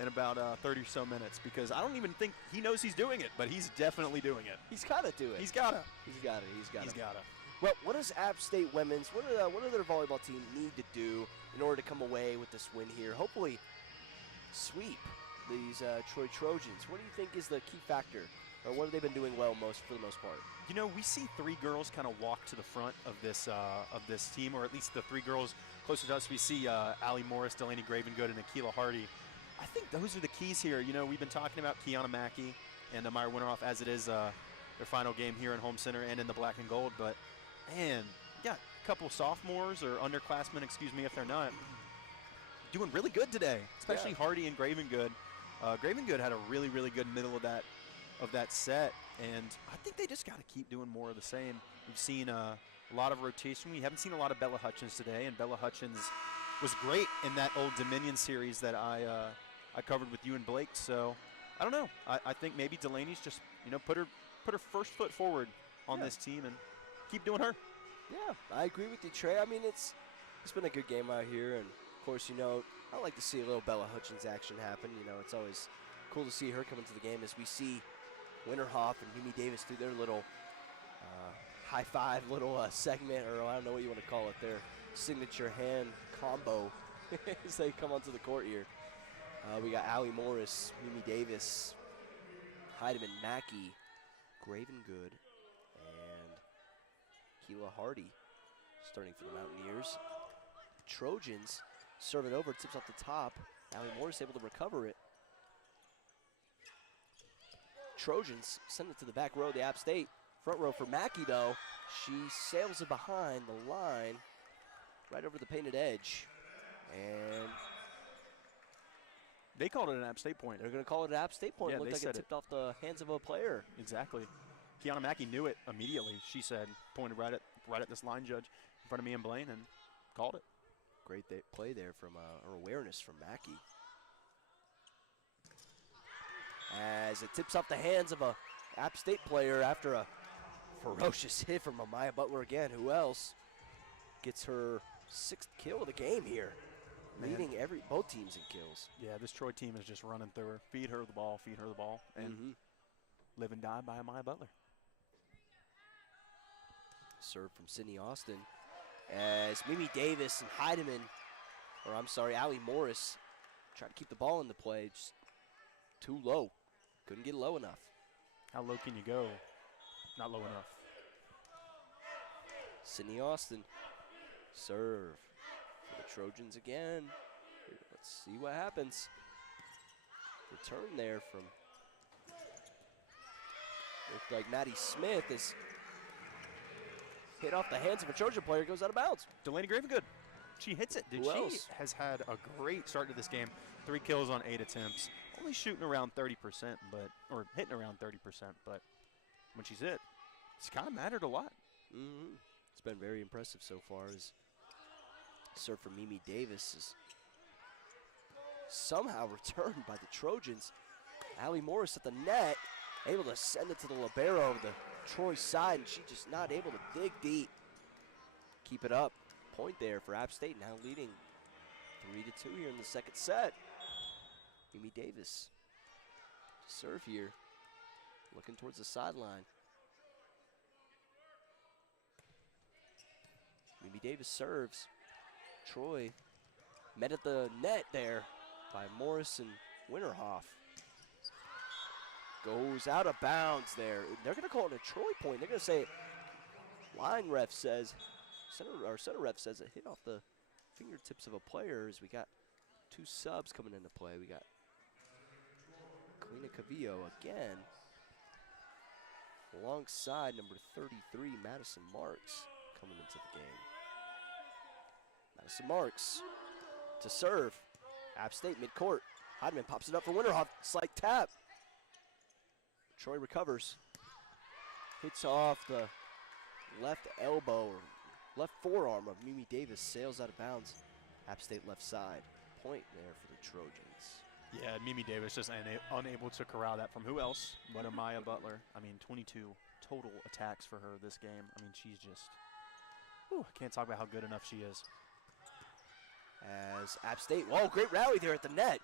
in about 30 or so minutes, because I don't even think he knows he's doing it, but he's definitely doing it. He's gotta do it. He's gotta. He's got it. He's got He's it. gotta. Well, what does App State women's, what do their volleyball team need to do in order to come away with this win here? Hopefully sweep these Troy Trojans. What do you think is the key factor? Or what have they been doing well for the most part? You know, we see three girls kind of walk to the front of this team, or at least the three girls closer to us. We see Allie Morris, Delaney Gravengood, and Akila Hardy. I think those are the keys here. You know, we've been talking about Kiana Mackey and Meyer Winterhoff as it is their final game here in Home Center and in the black and gold. But, man, you got a couple sophomores or underclassmen, excuse me if they're not, doing really good today, especially Hardy and Gravengood. Gravengood had a really, really good middle of that set, and I think they just got to keep doing more of the same. We've seen a lot of rotation. We haven't seen a lot of Bella Hutchins today, and Bella Hutchins was great in that Old Dominion series that I covered with you and Blake. So I don't know. I think maybe Delaney's just put her first foot forward on this team and keep doing her. Yeah, I agree with you, Trey. I mean, it's been a good game out here, and of course, I like to see a little Bella Hutchins action happen. It's always cool to see her come into the game as we see Winterhoff and Mimi Davis do their little high five little segment, or I don't know what you want to call it, their signature hand combo as they come onto the court here. We got Allie Morris, Mimi Davis, Heidemann, Mackey, Gravengood, and Keela Hardy starting for the Mountaineers. Trojans serve it over, tips off the top. Allie Morris able to recover it. Trojans send it to the back row of the App State. Front row for Mackey, though. She sails it behind the line, right over the painted edge. And they called it an App State point. They're going to call it an App State point. Yeah, it looked like it tipped off the hands of a player. Exactly. Kiana Mackey knew it immediately. She said, pointed right at this line judge in front of me and Blaine, and called it. Great play there from her awareness from Mackey. As it tips off the hands of a App State player after a ferocious hit from Amaya Butler again. Who else gets her 6th kill of the game here? Man. Leading both teams in kills. Yeah, this Troy team is just running through her. Feed her the ball, and live and die by Amaya Butler. Serve from Sydney Austin as Mimi Davis and Heidemann, Allie Morris, try to keep the ball in the play. Just too low. Couldn't get low enough. How low can you go? Not low enough. Sydney Austin, serve for the Trojans again. Let's see what happens. Return there from, looked like Maddie Smith is hit off the hands of a Trojan player, goes out of bounds. Delaney Gravengood, she hits it. Who she else? has had a great start to this game. 3 kills on 8 attempts. Only shooting around 30%, or hitting around 30%, but when she's hit, it's kind of mattered a lot. It's been very impressive so far. As serve for Mimi Davis is somehow returned by the Trojans. Allie Morris at the net, able to send it to the libero of the Troy side, and she just not able to dig deep. Keep it up. Point there for App State, now leading 3-2 here in the second set. Mimi Davis to serve here, looking towards the sideline. Mimi Davis serves. Troy met at the net there by Morris and Winterhoff. Goes out of bounds there. They're going to call it a Troy point. They're going to say, line ref says, center ref says it hit off the fingertips of a player as we got two subs coming into play. We got Kalina Cavillo again, alongside number 33, Madison Marks, coming into the game. Madison Marks to serve. App State midcourt. Heidemann pops it up for Winterhoff. Slight tap. Troy recovers. Hits off the left elbow or left forearm of Mimi Davis. Sails out of bounds. App State left side. Point there for the Trojans. Yeah, Mimi Davis just unable to corral that from who else but Amaya Butler. I mean, 22 total attacks for her this game. I mean, she's just, whew, can't talk about how good enough she is. As App State, whoa, great rally there at the net.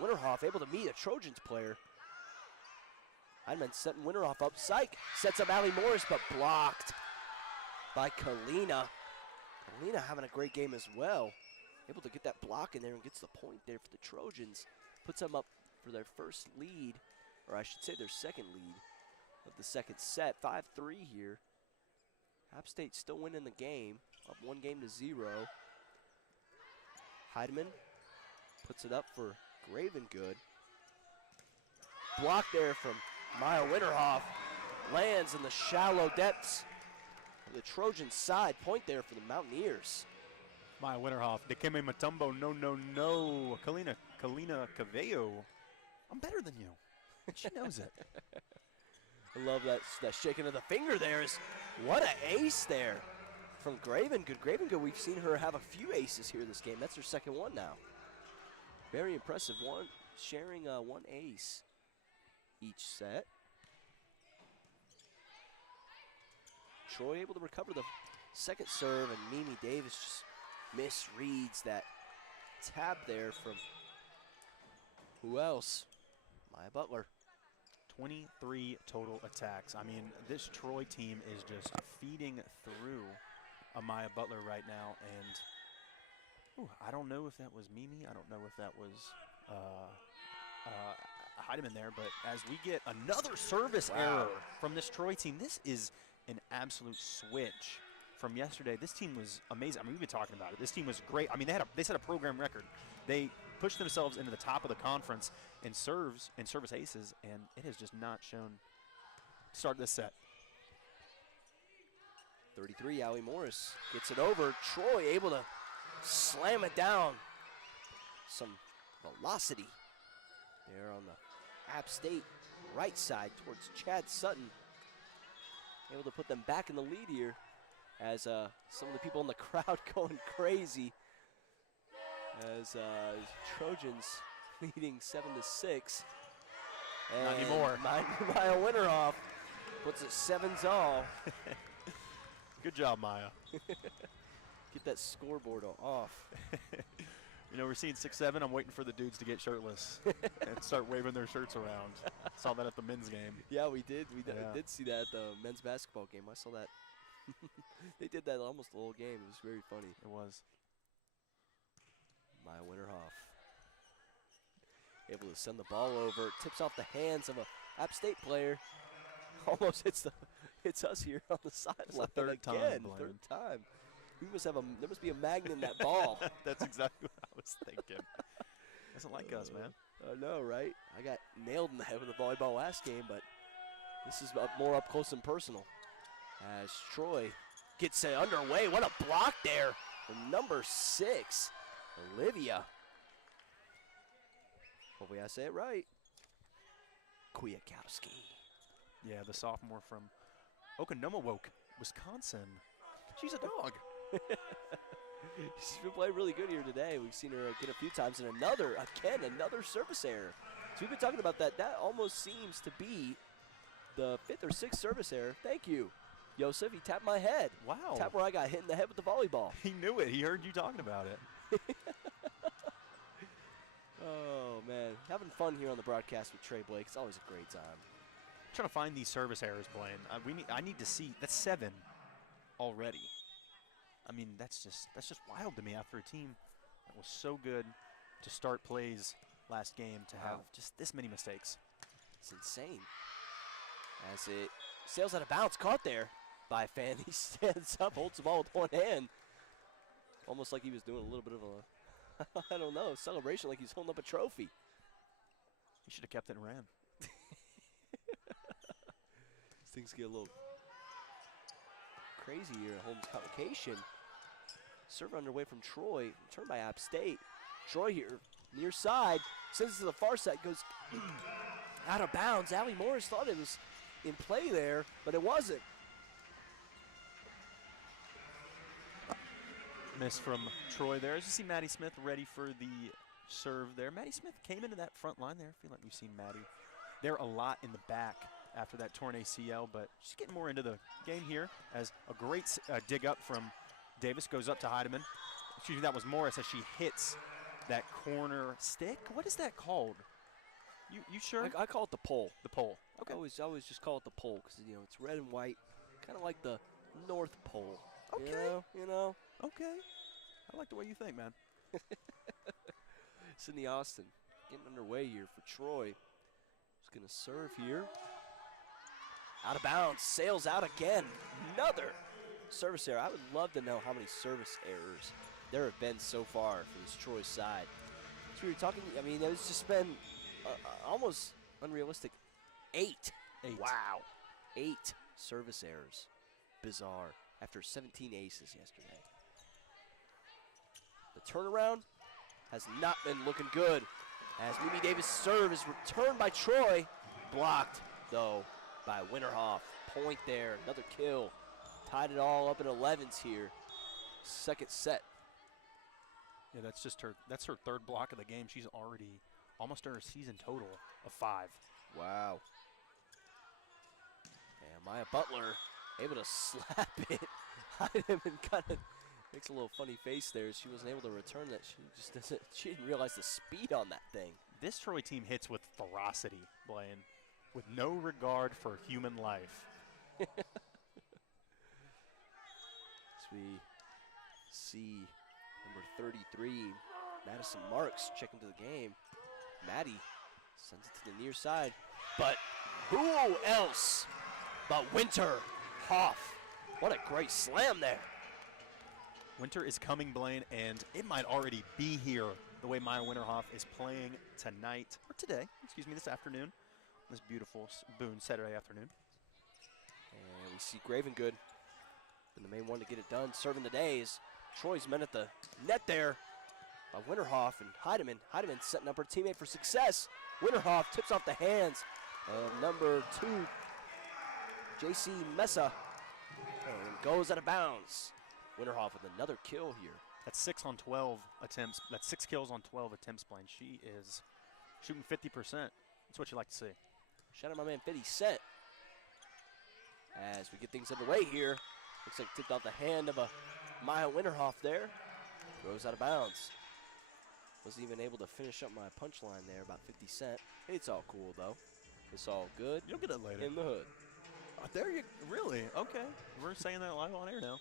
Winterhoff able to meet a Trojans player. Heidemann setting Winterhoff up. Psych sets up Allie Morris, but blocked by Kalina. Kalina having a great game as well. Able to get that block in there and gets the point there for the Trojans. Puts them up for their first lead, or I should say their second lead of the second set. 5-3 here. App State still winning the game, up 1-0. Heidemann puts it up for Gravengood. Block there from Maya Winterhoff. Lands in the shallow depths of the Trojan side. Point there for the Mountaineers. Maya Winterhoff, Dikeme Mutombo, no. Kalina Cavillo, I'm better than you. She knows it. I love that shaking of the finger there. What an ace there from Gravengood. Gravengood, we've seen her have a few aces here this game. That's her second one now. Very impressive. Sharing one ace each set. Troy able to recover the second serve, and Mimi Davis just misreads that tap there from who else? Maya Butler. 23 total attacks. I mean, this Troy team is just feeding through Amaya Butler right now, and I don't know if that was Mimi. I don't know if that was Heidemann there, but as we get another service error from this Troy team, this is an absolute switch from yesterday. This team was amazing. I mean, we've been talking about it. This team was great. I mean, they set a program record. They pushed themselves into the top of the conference in serves and service aces, and it has just not shown. Start this set. 33, Allie Morris gets it over. Troy able to slam it down. Some velocity there on the App State right side towards Chad Sutton. Able to put them back in the lead here as some of the people in the crowd going crazy as Trojans leading 7-6. Not anymore. Maya Winterhoff puts it 7-all. Good job, Maya. Get that scoreboard off. You know, we're seeing 6-7. I'm waiting for the dudes to get shirtless and start waving their shirts around. Saw that at the men's game. Yeah, we did. We did see that at the men's basketball game. I saw that. They did that almost the whole game. It was very funny. It was. Maya Winterhoff able to send the ball over. Tips off the hands of a App State player. Almost hits us here on the sideline third time, again. Blaine. Third time. There must be a magnet in that ball. That's exactly what I was thinking. Doesn't like us, man. I know, right? I got nailed in the head with the volleyball last game, but this is more up close and personal. As Troy gets it underway. What a block there from number 6, Olivia. Hopefully I say it right. Kwiatkowski. Yeah, the sophomore from Okonomowoke, Wisconsin. She's a dog. She's been playing really good here today. We've seen her get a few times, and another service error. So we've been talking about that. That almost seems to be the 5th or 6th service error. Thank you, Yosef. He tapped my head. Wow. Tapped where I got hit in the head with the volleyball. He knew it. He heard you talking about it. Oh, man. Having fun here on the broadcast with Trey Blake. It's always a great time. I'm trying to find these service errors, Blaine. I need to see. That's 7 already. I mean, that's just wild to me after a team that was so good to start plays last game to have just this many mistakes. It's insane. As it sails out of bounds, caught there by a fan. He stands up, holds the ball with one hand. Almost like he was doing a little bit of a, I don't know, celebration, like he's holding up a trophy. He should have kept it and ran. Things get a little crazy here at Holmes Convocation. Serve underway from Troy, returned by App State. Troy here, near side, sends it to the far side, goes out of bounds. Allie Morris thought it was in play there, but it wasn't. Miss from Troy there. As you see Maddie Smith ready for the serve there. Maddie Smith came into that front line there. I feel like we've seen Maddie there a lot in the back after that torn ACL, but she's getting more into the game here as a great dig up from Davis goes up to Heidemann. Excuse me, that was Morris as she hits that corner stick. What is that called? You sure? I call it the pole. The pole. Okay. I always just call it the pole because, you know, it's red and white, kind of like the North Pole. Okay. You know? Okay. I like the way you think, man. Sydney Austin getting underway here for Troy. Just going to serve here. Out of bounds, sails out again. Another service error. I would love to know how many service errors there have been so far for this Troy side. So we were talking, I mean, it's just been almost unrealistic. 8. Wow. 8 service errors. Bizarre. After 17 aces yesterday. The turnaround has not been looking good as Mimi Davis' serve is returned by Troy. Blocked, though, by Winterhoff. Point there, another kill. Tied it all up in 11s here. Second set. Yeah, that's her 3rd block of the game. She's already almost at her season total of 5. Wow. And Maya Butler able to slap it. Heidemann kind of makes a little funny face there. She wasn't able to return that. She didn't realize the speed on that thing. This Troy team hits with ferocity, Blaine, with no regard for human life. As we see number 33, Madison Marks check into the game. Maddie sends it to the near side. But who else but Winter Hoff? What a great slam there. Winter is coming, Blaine, and it might already be here the way Maya Winterhoff is playing tonight, or today, excuse me, this afternoon, this beautiful Boone Saturday afternoon. And we see Gravengood, and the main one to get it done, serving today is Troy's men at the net there by Winterhoff and Heidemann. Heidemann setting up her teammate for success. Winterhoff tips off the hands of number 2, J.C. Mesa, and goes out of bounds. Winterhoff with another kill here. That's 6 on 12 attempts. That's 6 kills on 12 attempts, Blaine. She is shooting 50%. That's what you like to see. Shout out my man 50 Cent. As we get things underway here. Looks like tipped off the hand of a Maya Winterhoff there. Goes out of bounds. Wasn't even able to finish up my punchline there about 50 Cent. It's all cool though. It's all good. You'll get it later. In the hood. There you really? Okay. We're saying that live on air now.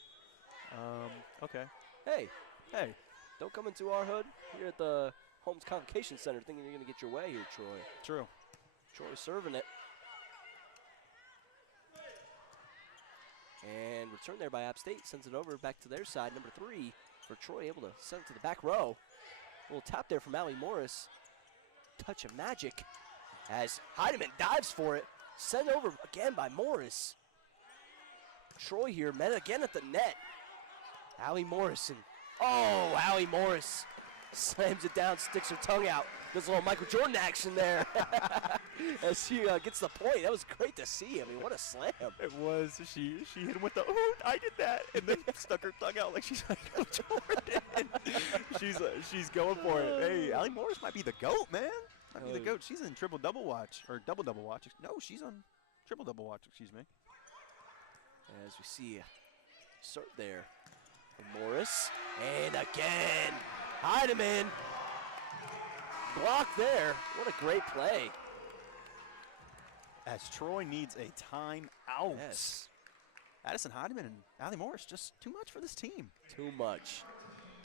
Okay. Hey, don't come into our hood here at the Holmes Convocation Center thinking you're going to get your way here, Troy. True. Troy serving it. And returned there by App State. Sends it over back to their side. Number 3 for Troy, able to send it to the back row. A little tap there from Allie Morris. Touch of magic as Heidemann dives for it. Sent over again by Morris. Troy here met again at the net. Allie Morrison. Oh, Allie Morris slams it down, sticks her tongue out. Does a little Michael Jordan action there as she gets the point. That was great to see. I mean, what a slam. It was. She hit him with the, oh, I did that, and then stuck her tongue out like she's Michael Jordan. she's going for it. Hey, Allie Morris might be the GOAT, man. Might be the GOAT. She's in triple-double watch, or double-double watch. No, she's on triple-double watch, excuse me. As we see serve there from Morris. And again, Heidemann. Block there. What a great play. As Troy needs a timeout. Yes. Addison Heidemann and Allie Morris, just too much for this team. Too much.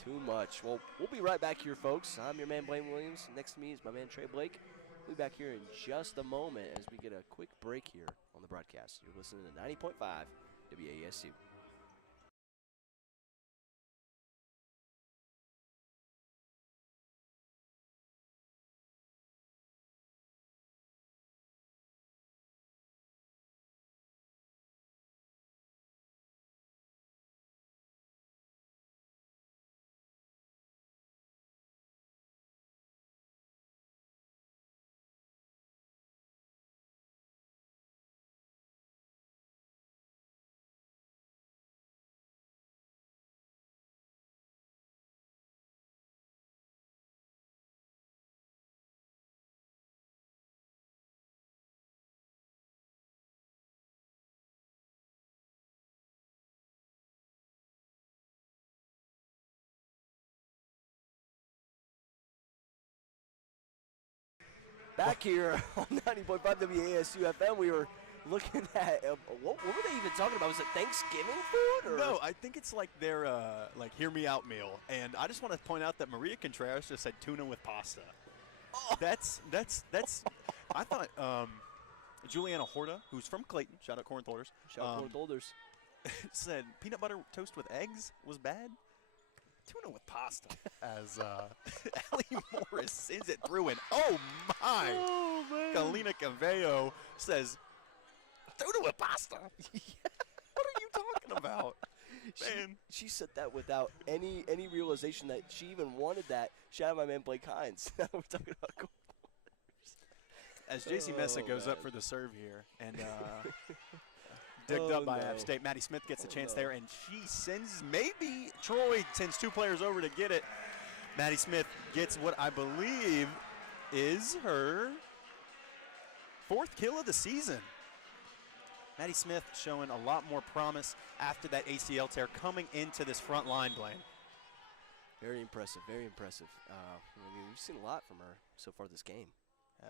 Too much. Well, we'll be right back here, folks. I'm your man, Blaine Williams. Next to me is my man, Trey Blake. We'll be back here in just a moment as we get a quick break here on the broadcast. You're listening to 90.5 WASU. Back here on 90.5 WASU FM, we were looking at, what were they even talking about? Was it Thanksgiving food? Or? No, I think it's like their hear me out meal. And I just want to point out that Maria Contreras just said tuna with pasta. Oh. That's I thought Juliana Horta, who's from Clayton, shout out Corn Holders. Shout out Corn Holders. Said peanut butter toast with eggs was bad. Tuna with pasta. As Allie Morris sends it through, and oh my! Oh, man. Kalina Cavello says, tuna with pasta? What are you talking about? Man. She said that without any realization that she even wanted that. Shout out my man Blake Hines. We're talking about Corn Holders. As J.C. Mesa goes up for the serve here, and digged up by App State. Maddie Smith gets a chance there, and she sends, maybe Troy sends two players over to get it. Maddie Smith gets what I believe is her fourth kill of the season. Maddie Smith showing a lot more promise after that ACL tear coming into this front line, Blaine. Very impressive, very impressive. I mean, we've seen a lot from her so far this game.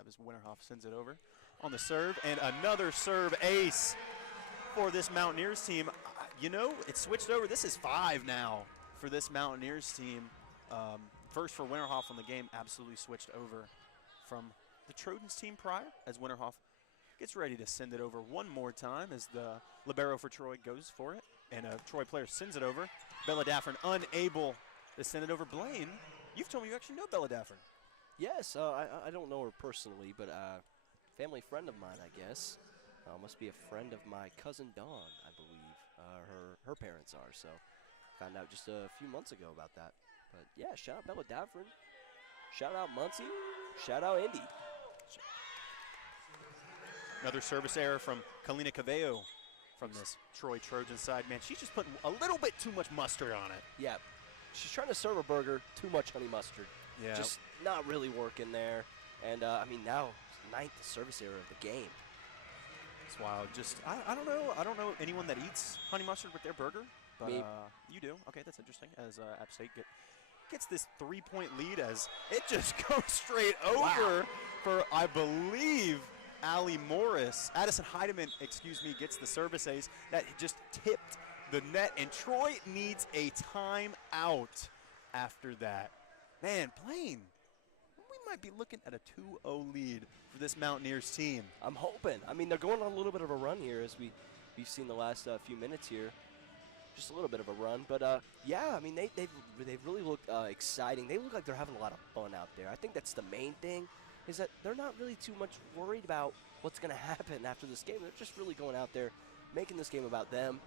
As Winterhoff sends it over on the serve, and another serve ace for this Mountaineers team. You know, it's switched over. This is 5 now for this Mountaineers team. First for Winterhoff on the game, absolutely switched over from the Trojans team prior, as Winterhoff gets ready to send it over one more time as the libero for Troy goes for it, and a Troy player sends it over. Bella Daffern unable to send it over. Blaine, you've told me you actually know Bella Daffern. Yes, I don't know her personally, but family friend of mine, I guess. Must be a friend of my cousin Dawn, I believe. Her parents are, so found out just a few months ago about that. But yeah, shout out Bella Daffern, shout out Muncie, shout out Indy. Another service error from Kalina Cavello from this Troy Trojan side. Man, she's just putting a little bit too much mustard on it. Yeah, she's trying to serve a burger, too much honey mustard. Yeah. Just not really working there. And I mean, now 9th service error of the game. It's wild. Just I don't know anyone that eats honey mustard with their burger, but Me. You do. Okay, that's interesting. As App State gets this 3-point lead, as it just goes straight over for, I believe, Allie Morris. Addison Heidemann, excuse me, gets the service ace that just tipped the net, and Troy needs a timeout after that. Man, Blaine, we might be looking at a 2-0 lead for this Mountaineers team. I'm hoping. I mean, they're going on a little bit of a run here, as we've seen the last few minutes here. Just a little bit of a run, but yeah, I mean, they've really looked exciting. They look like they're having a lot of fun out there. I think that's the main thing, is that they're not really too much worried about what's going to happen after this game. They're just really going out there, making this game about them,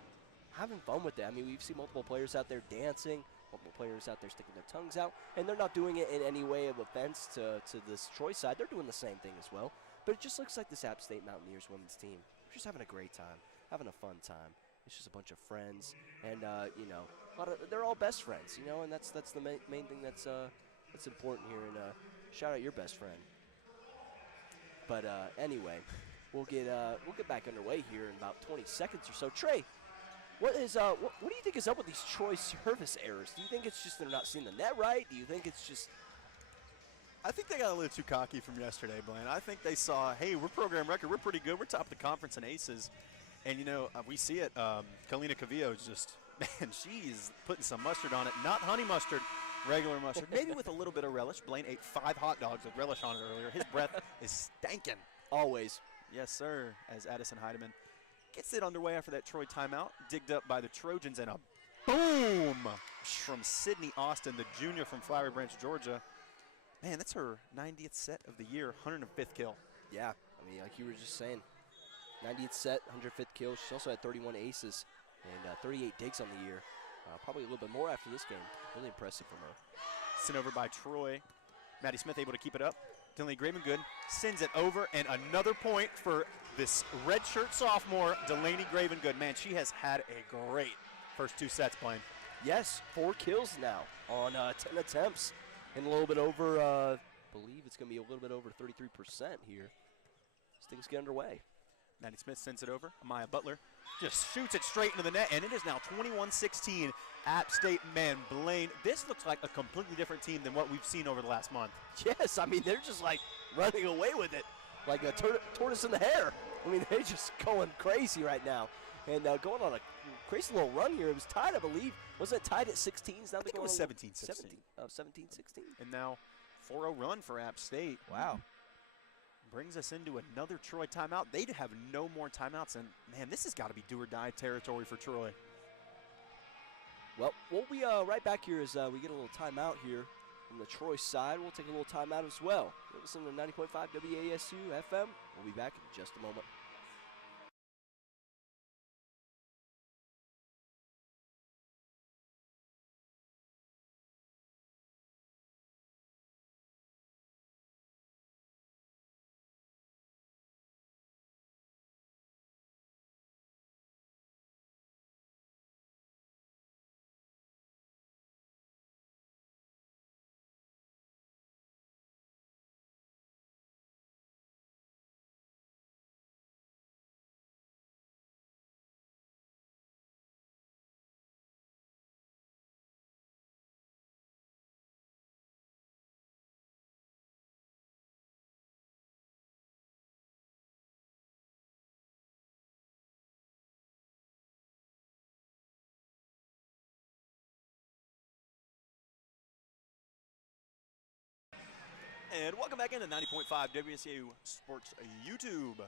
having fun with it. I mean, we've seen multiple players out there dancing, multiple players out there sticking their tongues out, and they're not doing it in any way of offense to this Troy side. They're doing the same thing as well. But it just looks like this App State Mountaineers women's team. We're just having a great time, having a fun time. It's just a bunch of friends, and you know, they're all best friends, you know, and that's the main thing that's important here. And shout out your best friend. But anyway, we'll get back underway here in about 20 seconds or so. Trey, what do you think is up with these Troy service errors? Do you think it's just they're not seeing the net right? Do you think it's just? I think they got a little too cocky from yesterday, Blaine. I think they saw, hey, we're program record, we're pretty good, we're top of the conference in aces. And, you know, we see it. Kalina Cavillo is just, man, she's putting some mustard on it. Not honey mustard, regular mustard. Maybe with a little bit of relish. Blaine ate 5 hot dogs with relish on it earlier. His breath is stankin'. Always. Yes, sir, as Addison Heidemann gets it underway after that Troy timeout. Digged up by the Trojans, and a boom from Sydney Austin, the junior from Flowery Branch, Georgia. Man, that's her 90th set of the year, 105th kill. Yeah, I mean, like you were just saying. 90th set, 105th kill. She also had 31 aces and 38 digs on the year. Probably a little bit more after this game. Really impressive from her. Sent over by Troy. Maddie Smith able to keep it up. Delaney Gravengood sends it over, and another point for this redshirt sophomore, Delaney Gravengood. Man, she has had a great first 2 sets, Blaine. Yes, 4 kills now on 10 attempts. And a little bit over, I believe it's going to be a little bit over 33% here. As things get underway. Maddie Smith sends it over. Amaya Butler just shoots it straight into the net, and it is now 21-16 App State. Man, Blaine, this looks like a completely different team than what we've seen over the last month. Yes, I mean, they're just like running away with it, like a tortoise in the hare. I mean, they're just going crazy right now. And going on a crazy little run here. It was tied, I believe. Wasn't it tied at 16s? Now I think it was 17-16. 17-16. And now 4-0 run for App State. Wow. Brings us into another Troy timeout. They have no more timeouts, and man, this has got to be do or die territory for Troy. Well, we'll be right back here as we get a little timeout here from the Troy side. We'll take a little timeout as well. You're listening to 90.5 WASU FM. We'll be back in just a moment. And welcome back into 90.5 WSU Sports YouTube,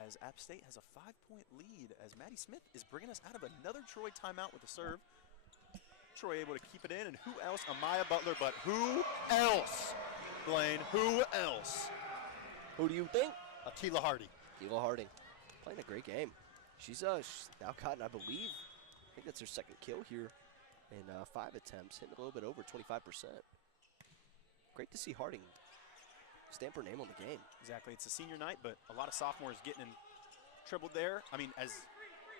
as App State has a 5-point lead as Maddie Smith is bringing us out of another Troy timeout with a serve. Troy able to keep it in, and who else? Amaya Butler, but who else? Blaine, who else? Who do you think? Akila Hardy. Akila Harding playing a great game. She's now gotten, I believe, I think that's her second kill here in 5 attempts, hitting a little bit over 25%. Great to see Harding stamp her name on the game. Exactly. It's a senior night, but a lot of sophomores getting in trouble there. I mean, as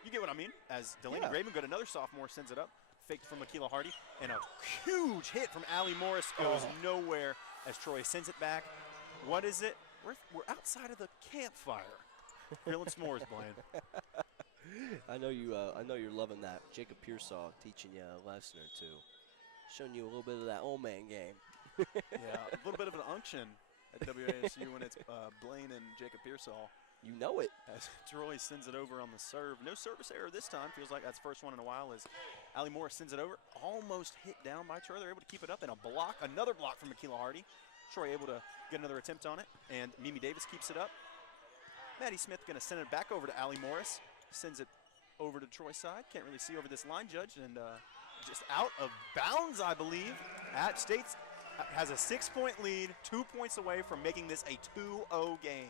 you get what I mean. As Delaney Gravengood, another sophomore, sends it up. Faked from Akila Hardy. And a huge hit from Allie Morris goes nowhere as Troy sends it back. What is it? We're outside of the campfire. Grilling s'mores, Blaine. I know you're loving that. Jacob Pearsall teaching you a lesson or two. Showing you a little bit of that old man game. Yeah, a little bit of an unction at WASU when it's Blaine and Jacob Pearsall. You know it. As Troy sends it over on the serve. No service error this time. Feels like that's the first one in a while as Allie Morris sends it over. Almost hit down by Troy. They're able to keep it up. And a block, another block from Akila Hardy. Troy able to get another attempt on it. And Mimi Davis keeps it up. Maddie Smith going to send it back over to Allie Morris. Sends it over to Troy's side. Can't really see over this line judge. And just out of bounds, I believe. App State has a 6-point lead, 2 points away from making this a 2-0 game.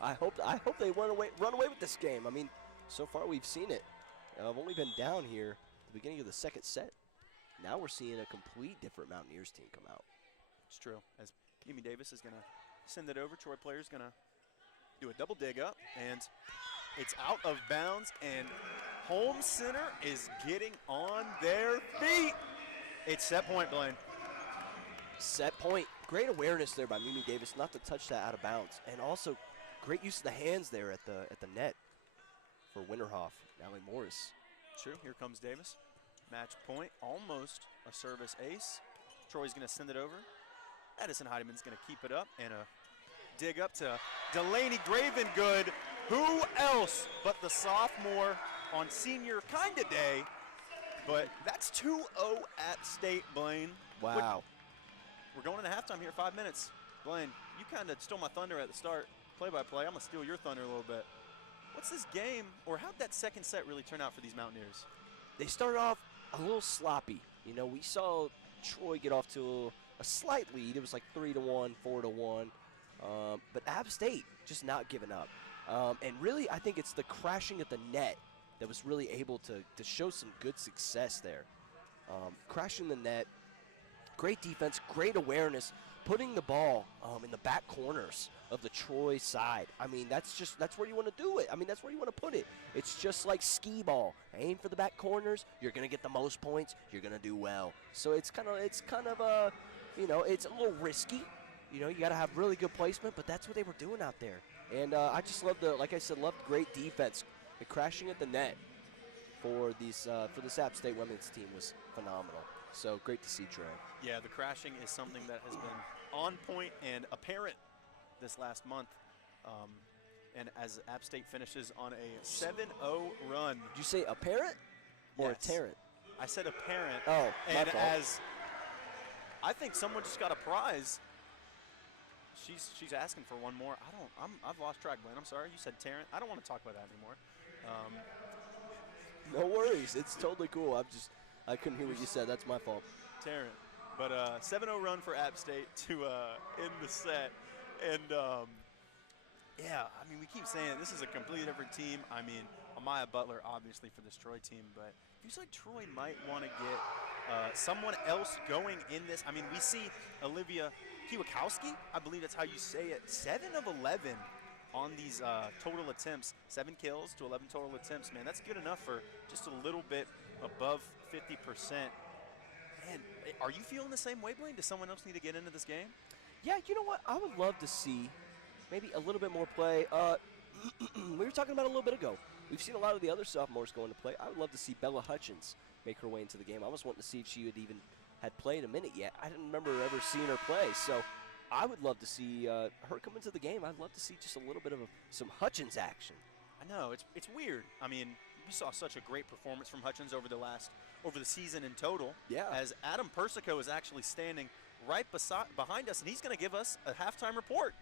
I hope they run away with this game. I mean, so far we've seen it. I've only been down here at the beginning of the second set. now we're seeing a complete different Mountaineers team come out. It's true. As Mimi Davis is going to send it over, Troy player's going to do a double dig up, and it's out of bounds, and home center is getting on their feet. It's set point, Blaine. Set point. Great awareness there by Mimi Davis not to touch that out of bounds, and also great use of the hands there at the net for Winterhoff. Allie Morris. True. Here comes Davis. Match point. Almost a service ace. Troy's going to send it over. Addison Heideman's going to keep it up, and a dig up to Delaney Gravengood. Who else but the sophomore on senior kind of day? But that's 2-0 App State, Blaine. Wow. We're going into halftime here, 5 minutes. Blaine, you kind of stole my thunder at the start. Play-by-play, I'm going to steal your thunder a little bit. What's this game, or how'd that second set really turn out for these Mountaineers? They started off a little sloppy. You know, we saw Troy get off to a slight lead. It was like 3-1, 4-1. But App State just not giving up. And really, I think it's the crashing at the net that was really able to show some good success there. Crashing the net, great defense, great awareness, putting the ball in the back corners of the Troy side. I mean, that's where you want to do it. I mean, that's where you want to put it. It's just like skee ball. Aim for the back corners. You're going to get the most points. You're going to do well. So it's kind of a, you know, it's a little risky. You know, you got to have really good placement, but that's what they were doing out there. And I just love like I said, loved great defense. The crashing at the net for this App State women's team was phenomenal. So great to see Trey. Yeah, the crashing is something that has been on point and apparent this last month. And as App State finishes on a 7-0 run. Did you say apparent or yes. a tarrant? I said apparent. Oh, and fault. as I think someone just got a prize. She's asking for one more. I've lost track, Blaine. I'm sorry. You said Tarrant. I don't want to talk about that anymore. No worries. It's totally cool. I couldn't hear what you said. That's my fault. Tarrant. But 7-0 run for App State to end the set. And yeah, I mean, we keep saying this is a completely different team. I mean, Amaya Butler, obviously, for this Troy team, but it feels like Troy might want to get someone else going in this. I mean, we see Olivia Kiwakowski, I believe that's how you say it, 7 of 11 on these total attempts, 7 kills to 11 total attempts. Man, that's good enough for just a little bit above 50%. Man, are you feeling the same way, Blaine? Does someone else need to get into this game? Yeah, you know what? I would love to see maybe a little bit more play. We were talking about a little bit ago. We've seen a lot of the other sophomores go into play. I would love to see Bella Hutchins make her way into the game. I was wanting to see if she had played a minute yet. I didn't remember ever seeing her play, so I would love to see her come into the game. I'd love to see just a little bit of some Hutchins action. I know, it's weird. I mean, we saw such a great performance from Hutchins over the season in total. Yeah. As Adam Persico is actually standing right behind us, and he's going to give us a halftime report.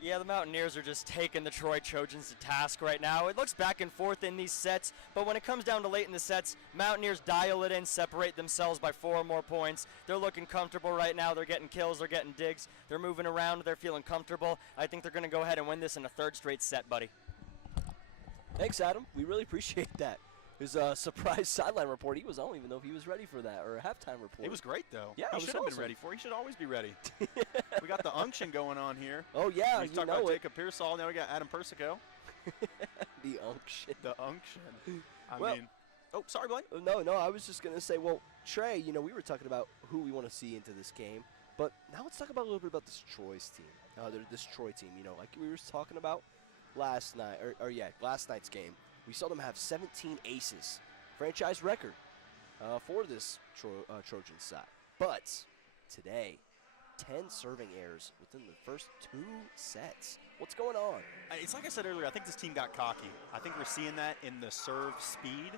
Yeah, the Mountaineers are just taking the Troy Trojans to task right now. It looks back and forth in these sets, but when it comes down to late in the sets, Mountaineers dial it in, separate themselves by 4 or more points. They're looking comfortable right now. They're getting kills. They're getting digs. They're moving around. They're feeling comfortable. I think they're going to go ahead and win this in a 3rd straight set, buddy. Thanks, Adam. We really appreciate that. His surprise sideline report, I don't even know if he was ready for that, or a halftime report. It was great, though. Yeah, he should have been ready for it. He should always be ready. We got the unction going on here. Oh, yeah, we you talked know about it. Jacob Pearsall. Now we got Adam Persico. The unction. The unction. I Well- mean, oh, sorry, Blaine. No, I was just going to say, well, Trey, we were talking about who we want to see into this game, but now let's talk about a little bit about this Troy's team, this Troy team, like we were talking about last night, last night's game. We saw them have 17 aces, franchise record for this Trojan side. But today, 10 serving errors within the first 2 sets. What's going on? It's like I said earlier, I think this team got cocky. I think we're seeing that in the serve speed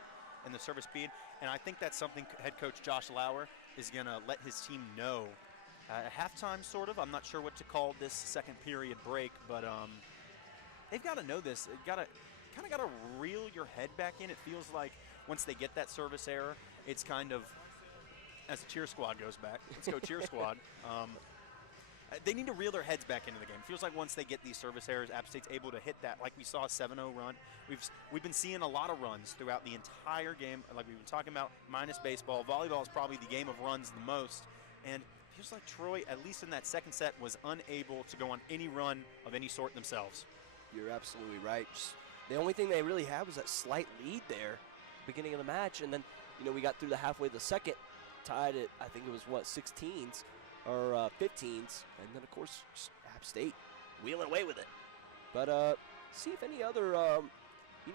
and the service speed, and I think that's something head coach Josh Lauer is going to let his team know at halftime, sort of. I'm not sure what to call this second period break, but they've got to know this. They've got to kind of got to reel your head back in. It feels like once they get that service error, it's kind of, as the cheer squad goes back, let's go cheer squad. they need to reel their heads back into the game. It feels like once they get these service errors, App State's able to hit that. Like we saw a 7-0 run. We've been seeing a lot of runs throughout the entire game. Like we've been talking about, minus baseball. Volleyball is probably the game of runs the most. And it feels like Troy, at least in that second set, was unable to go on any run of any sort themselves. You're absolutely right. Just the only thing they really had was that slight lead there, beginning of the match, and then we got through the halfway of the second, tied at I think it was 16s or 15s, and then of course just App State wheeling away with it. But see if any other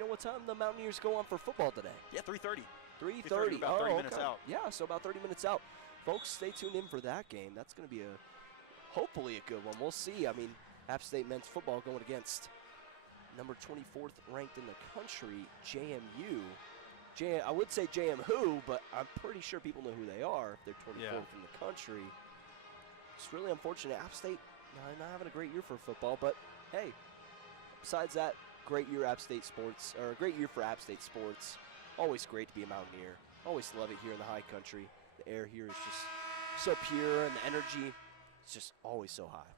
what time the Mountaineers go on for football today? Yeah, 3:30. 3:30. About 30 minutes okay. out. Yeah, so about 30 minutes out. Folks, stay tuned in for that game. That's going to be hopefully a good one. We'll see. I mean, App State men's football going against number 24th ranked in the country, JMU. I would say JM who, but I'm pretty sure people know who they are if they're 24th in the country. It's really unfortunate. App State not having a great year for football, but hey, besides that, great year for App State sports. Always great to be a Mountaineer. Always love it here in the high country. The air here is just so pure, and the energy is just always so high.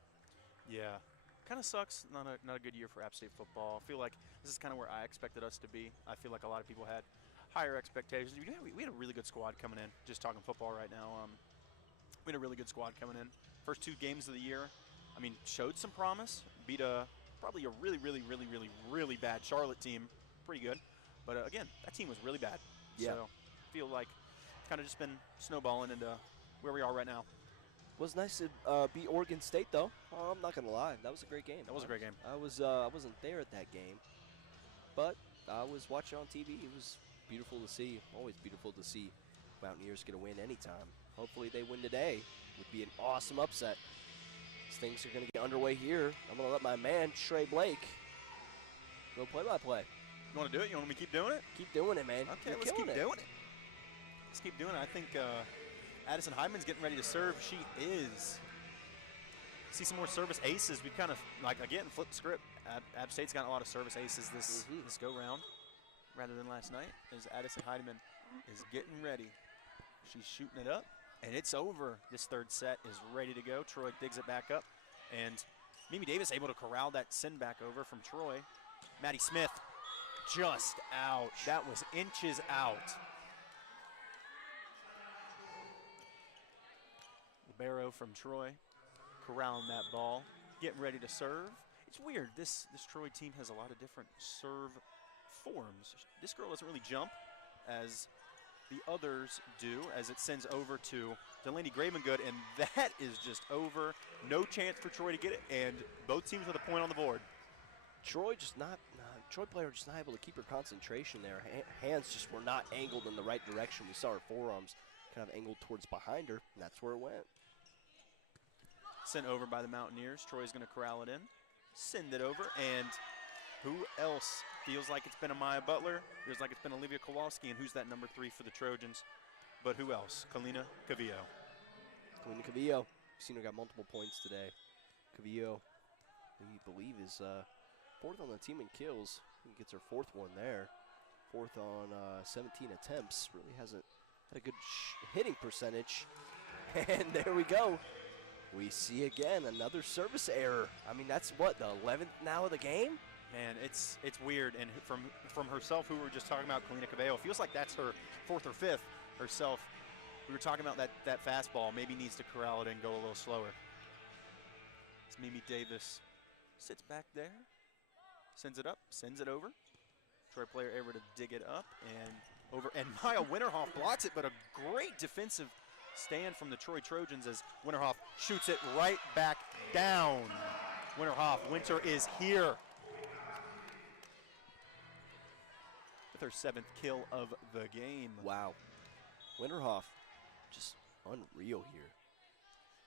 Yeah, kind of sucks. Not a good year for App State football. I feel like this is kind of where I expected us to be. I feel like a lot of people had higher expectations. We had a really good squad coming in. Just talking football right now. We had a really good squad coming in. First 2 games of the year, I mean, showed some promise. Beat probably a really bad Charlotte team. Pretty good. But again, that team was really bad. Yeah. So I feel like it's kind of just been snowballing into where we are right now. It was nice to beat Oregon State, though. I'm not going to lie. That was a great game. That was a great game. I wasn't there at that game, but I was watching on TV. It was beautiful to see. Always beautiful to see Mountaineers get a win anytime. Hopefully they win today. Would be an awesome upset. As things are going to get underway here, I'm going to let my man, Trey Blake, go play-by-play. You want to do it? You want me to keep doing it? Keep doing it, man. Okay, You're let's keep killing doing it. Let's keep doing it. I think Addison Hyman's getting ready to serve. She is. See some more service aces. We kind of, again, flipped the script. App State's got a lot of service aces this go-round rather than last night, as Addison Hyman is getting ready. She's shooting it up, and it's over. This third set is ready to go. Troy digs it back up, and Mimi Davis able to corral that send back over from Troy. Maddie Smith just out. That was inches out. Libero from Troy corralling that ball, getting ready to serve. It's weird. This Troy team has a lot of different serve forms. This girl doesn't really jump as the others do, as it sends over to Delaney Gravengood, and that is just over. No chance for Troy to get it, and both teams with a point on the board. Troy player just not able to keep her concentration there. Hands just were not angled in the right direction. We saw her forearms kind of angled towards behind her, and that's where it went. Sent over by the Mountaineers. Troy's going to corral it in, send it over, and who else? Feels like it's been Amaya Butler. Feels like it's been Olivia Kowalski, and who's that number 3 for the Trojans? But who else? Kalina Cavillo. Kalina Cavillo. We've seen her got multiple points today. Cavillo, we believe, is 4th on the team in kills. He gets her 4th one there. 4th on 17 attempts. Really hasn't had a good hitting percentage. And there we go. We see again another service error. I mean, that's what, the 11th now of the game? Man, it's weird. And from herself, who we were just talking about, Kalina Cavillo, feels like that's her 4th or 5th herself. We were talking about that fastball. Maybe needs to corral it and go a little slower. It's Mimi Davis. Sits back there. Sends it up. Sends it over. Troy player able to dig it up and over. And Maya Winterhoff blocks it, but a great defensive stand from the Troy Trojans as Winterhoff shoots it right back down. Winterhoff, Winter is here with her 7th kill of the game. Wow. Winterhoff, just unreal here.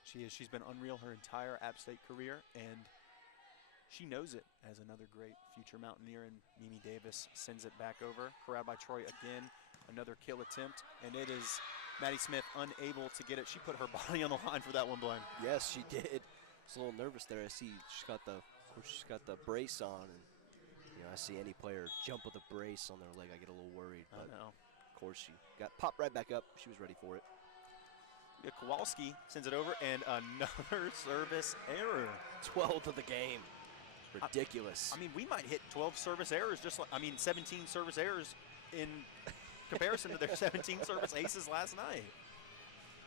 She is. She's been unreal her entire App State career, and she knows it as another great future Mountaineer, and Mimi Davis sends it back over. Corralled by Troy again. Another kill attempt, and it is Maddie Smith unable to get it. She put her body on the line for that one, Blaine. Yes, she did. She's a little nervous there. I see she's got the brace on, and I see any player jump with a brace on their leg, I get a little worried. But I know. Of course, she got popped right back up. She was ready for it. Kowalski sends it over, and another service error. 12th of the game. Ridiculous. I mean, we might hit 12 service errors, 17 service errors in comparison to their 17 service aces last night.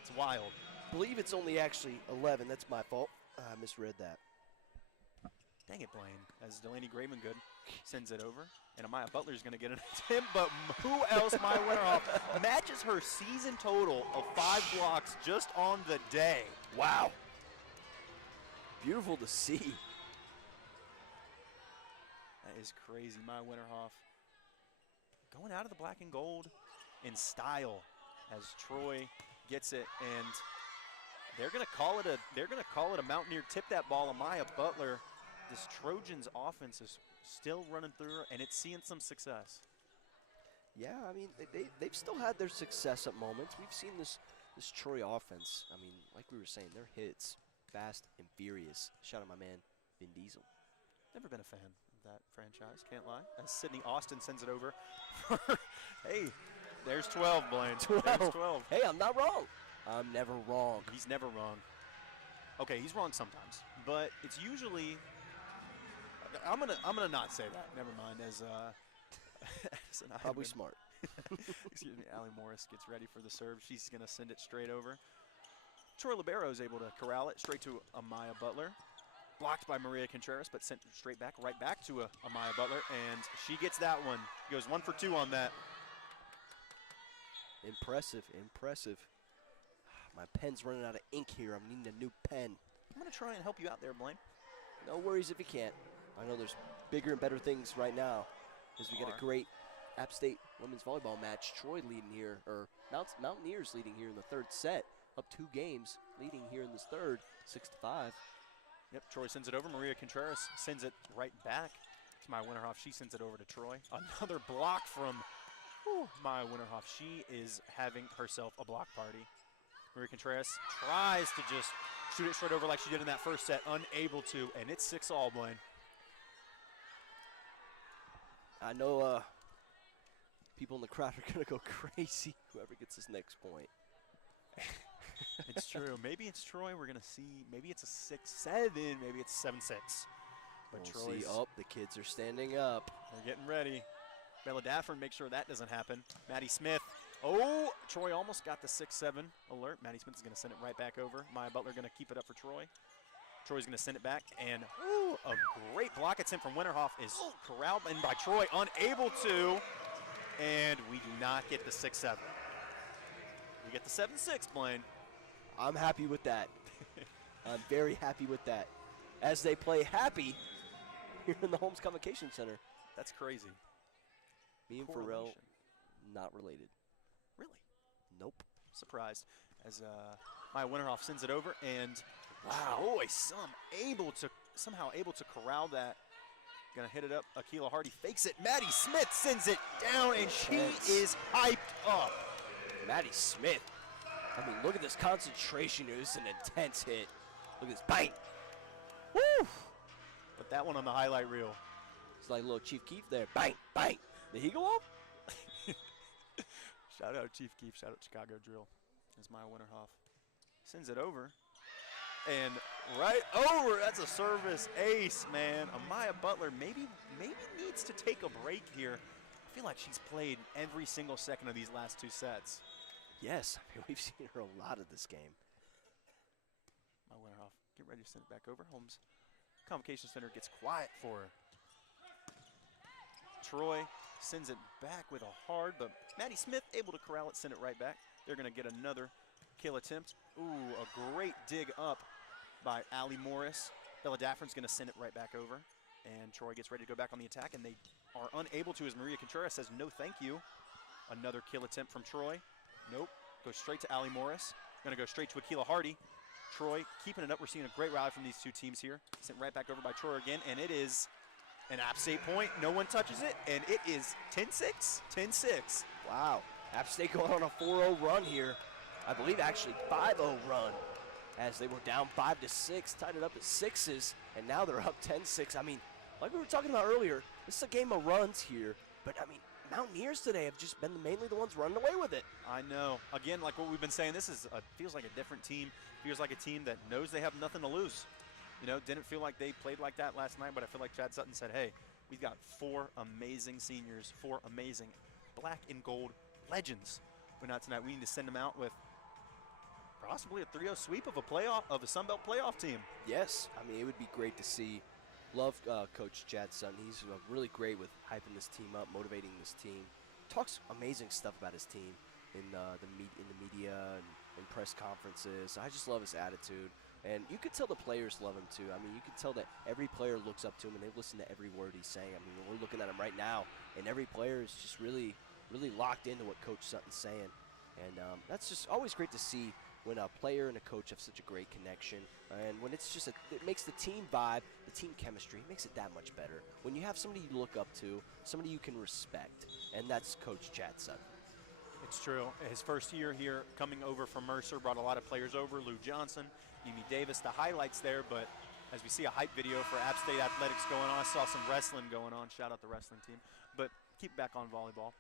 It's wild. I believe it's only actually 11. That's my fault. I misread that. Dang it, Blaine, as Delaney Gravengood sends it over. And Amaya Butler's going to get an attempt, but who else, Maya Winterhoff, matches her season total of 5 blocks just on the day. Wow. Beautiful to see. That is crazy. Maya Winterhoff going out of the black and gold in style as Troy gets it, and they're going to call it a Mountaineer tip that ball. Amaya Butler, this Trojans offense is still running through her, and it's seeing some success. Yeah, I mean, they've still had their success at moments. We've seen this Troy offense. I mean, like we were saying, their hits, fast and furious. Shout out my man, Vin Diesel. Never been a fan of that franchise, can't lie. As Sydney Austin sends it over. Hey, there's 12, Blaine. 12. There's 12. Hey, I'm not wrong. I'm never wrong. He's never wrong. Okay, he's wrong sometimes, but it's usually. I'm gonna not say that. Never mind. As Probably smart. Excuse me. Allie Morris gets ready for the serve. She's gonna send it straight over. Troy Libero is able to corral it straight to Amaya Butler. Blocked by Maria Contreras, but sent straight back, right back to Amaya Butler, and she gets that one. Goes 1 for 2 on that. Impressive, impressive. My pen's running out of ink here. I'm needing a new pen. I'm gonna try and help you out there, Blaine. No worries if you can't. I know there's bigger and better things right now as we get a great App State women's volleyball match. Troy leading here, or Mountaineers leading here in the third set. Up 2 games, leading here in this third, 6-5. Yep, Troy sends it over. Maria Contreras sends it right back to Maya Winterhoff. She sends it over to Troy. Another block from Maya Winterhoff. She is having herself a block party. Maria Contreras tries to just shoot it straight over like she did in that first set. Unable to, and it's 6-all, Blaine. I know people in the crowd are going to go crazy, whoever gets this next point. It's true. Maybe it's Troy. We're going to see. Maybe it's a 6-7. Maybe it's 7-6. But We'll Troy's. see. Oh, the kids are standing up. They're getting ready. Bella Daffern, make sure that doesn't happen. Maddie Smith. Oh, Troy almost got the 6-7 alert. Maddie Smith is going to send it right back over. Maya Butler going to keep it up for Troy. Troy's going to send it back, and a great block attempt from Winterhoff is corralled in by Troy, unable to, and we do not get the 6-7. We get the 7-6, Blaine. I'm happy with that. I'm very happy with that. As they play happy here in the Holmes Convocation Center. That's crazy. Me and Pharrell, not related. Really? Nope. Surprised. As Maya Winterhoff sends it over, and wow, boy, somehow able to corral that. Gonna hit it up. Akila Hardy fakes it. Maddie Smith sends it down, and she is hyped up. Maddie Smith. I mean, look at this concentration. It was an intense hit. Look at this bang. Woo! Put that one on the highlight reel. It's like little Chief Keef there. Bang, bang. Did he go off? Shout out Chief Keef. Shout out Chicago Drill. There's Maya Winterhoff. Sends it over. And right over. That's a service ace, man. Amaya Butler maybe needs to take a break here. I feel like she's played every single second of these last 2 sets. Yes, I mean, we've seen her a lot of this game. Maya Winterhoff, get ready to send it back over. Holmes Convocation Center gets quiet for her. Troy sends it back with a hard, but Maddie Smith able to corral it, send it right back. They're going to get another kill attempt. Ooh, a great dig up by Allie Morris. Bella Daffern's going to send it right back over. And Troy gets ready to go back on the attack, and they are unable to as Maria Contreras says no thank you. Another kill attempt from Troy. Nope. Goes straight to Allie Morris. Going to go straight to Akila Hardy. Troy keeping it up. We're seeing a great rally from these 2 teams here. Sent right back over by Troy again, and it is an App State point. No one touches it, and it is 10-6. 10-6. Wow. App State going on a 4-0 run here. I believe actually 5-0 run as they were down 5-6, tied it up at 6s, and now they're up 10-6. I mean, like we were talking about earlier, this is a game of runs here, but I mean, Mountaineers today have just been mainly the ones running away with it. I know. Again, like what we've been saying, this is feels like a different team. Feels like a team that knows they have nothing to lose. You know, didn't feel like they played like that last night, but I feel like Chad Sutton said, hey, we've got 4 amazing seniors, 4 amazing black and gold legends. But not tonight. We need to send them out with possibly a 3-0 sweep of a Sun Belt playoff team. Yes, I mean, it would be great to see. Love Coach Chad Sutton. He's really great with hyping this team up, motivating this team. Talks amazing stuff about his team in the media and press conferences. I just love his attitude. And you could tell the players love him too. I mean, you could tell that every player looks up to him and they listen to every word he's saying. I mean, we're looking at him right now, and every player is just really, really locked into what Coach Sutton's saying. And that's just always great to see when a player and a coach have such a great connection. And when it's just, it makes the team vibe, the team chemistry, it makes it that much better. When you have somebody you look up to, somebody you can respect, and that's Coach Chad Sutton. It's true. His first year here, coming over from Mercer, brought a lot of players over. Lou Johnson, Amy Davis, the highlights there. But as we see a hype video for App State Athletics going on, I saw some wrestling going on. Shout out the wrestling team. But keep back on volleyball.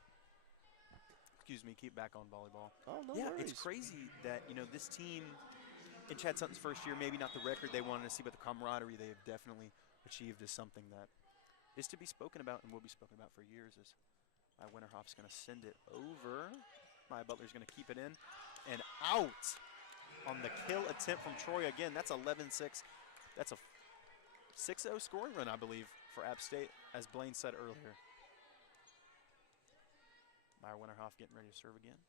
Excuse me, keep back on volleyball. Oh, no yeah, worries. it's crazy that, you know, this team in Chad Sutton's first year, maybe not the record they wanted to see, but the camaraderie they have definitely achieved is something that is to be spoken about and will be spoken about for years. As my Winterhoff's going to send it over. Maya Butler's going to keep it in and out on the kill attempt from Troy. Again, that's 11-6. That's a 6-0 scoring run, I believe, for App State, as Blaine said earlier. Meyer Winterhoff getting ready to serve again.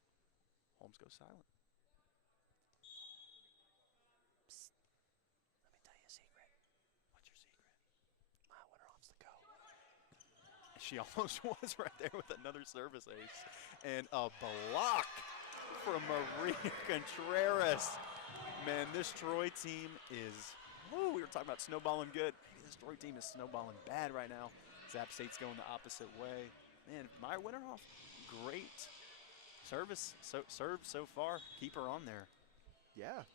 Holmes goes silent. Psst. Let me tell you a secret. What's your secret? Maya Winterhoff's the go. She almost was right there with another service ace. And a block from Maria Contreras. Man, this Troy team is, woo, we were talking about snowballing good. Maybe this Troy team is snowballing bad right now. App State's going the opposite way. Man, Meyer Winterhoff, great service, serve so far. Keep her on there. Yeah.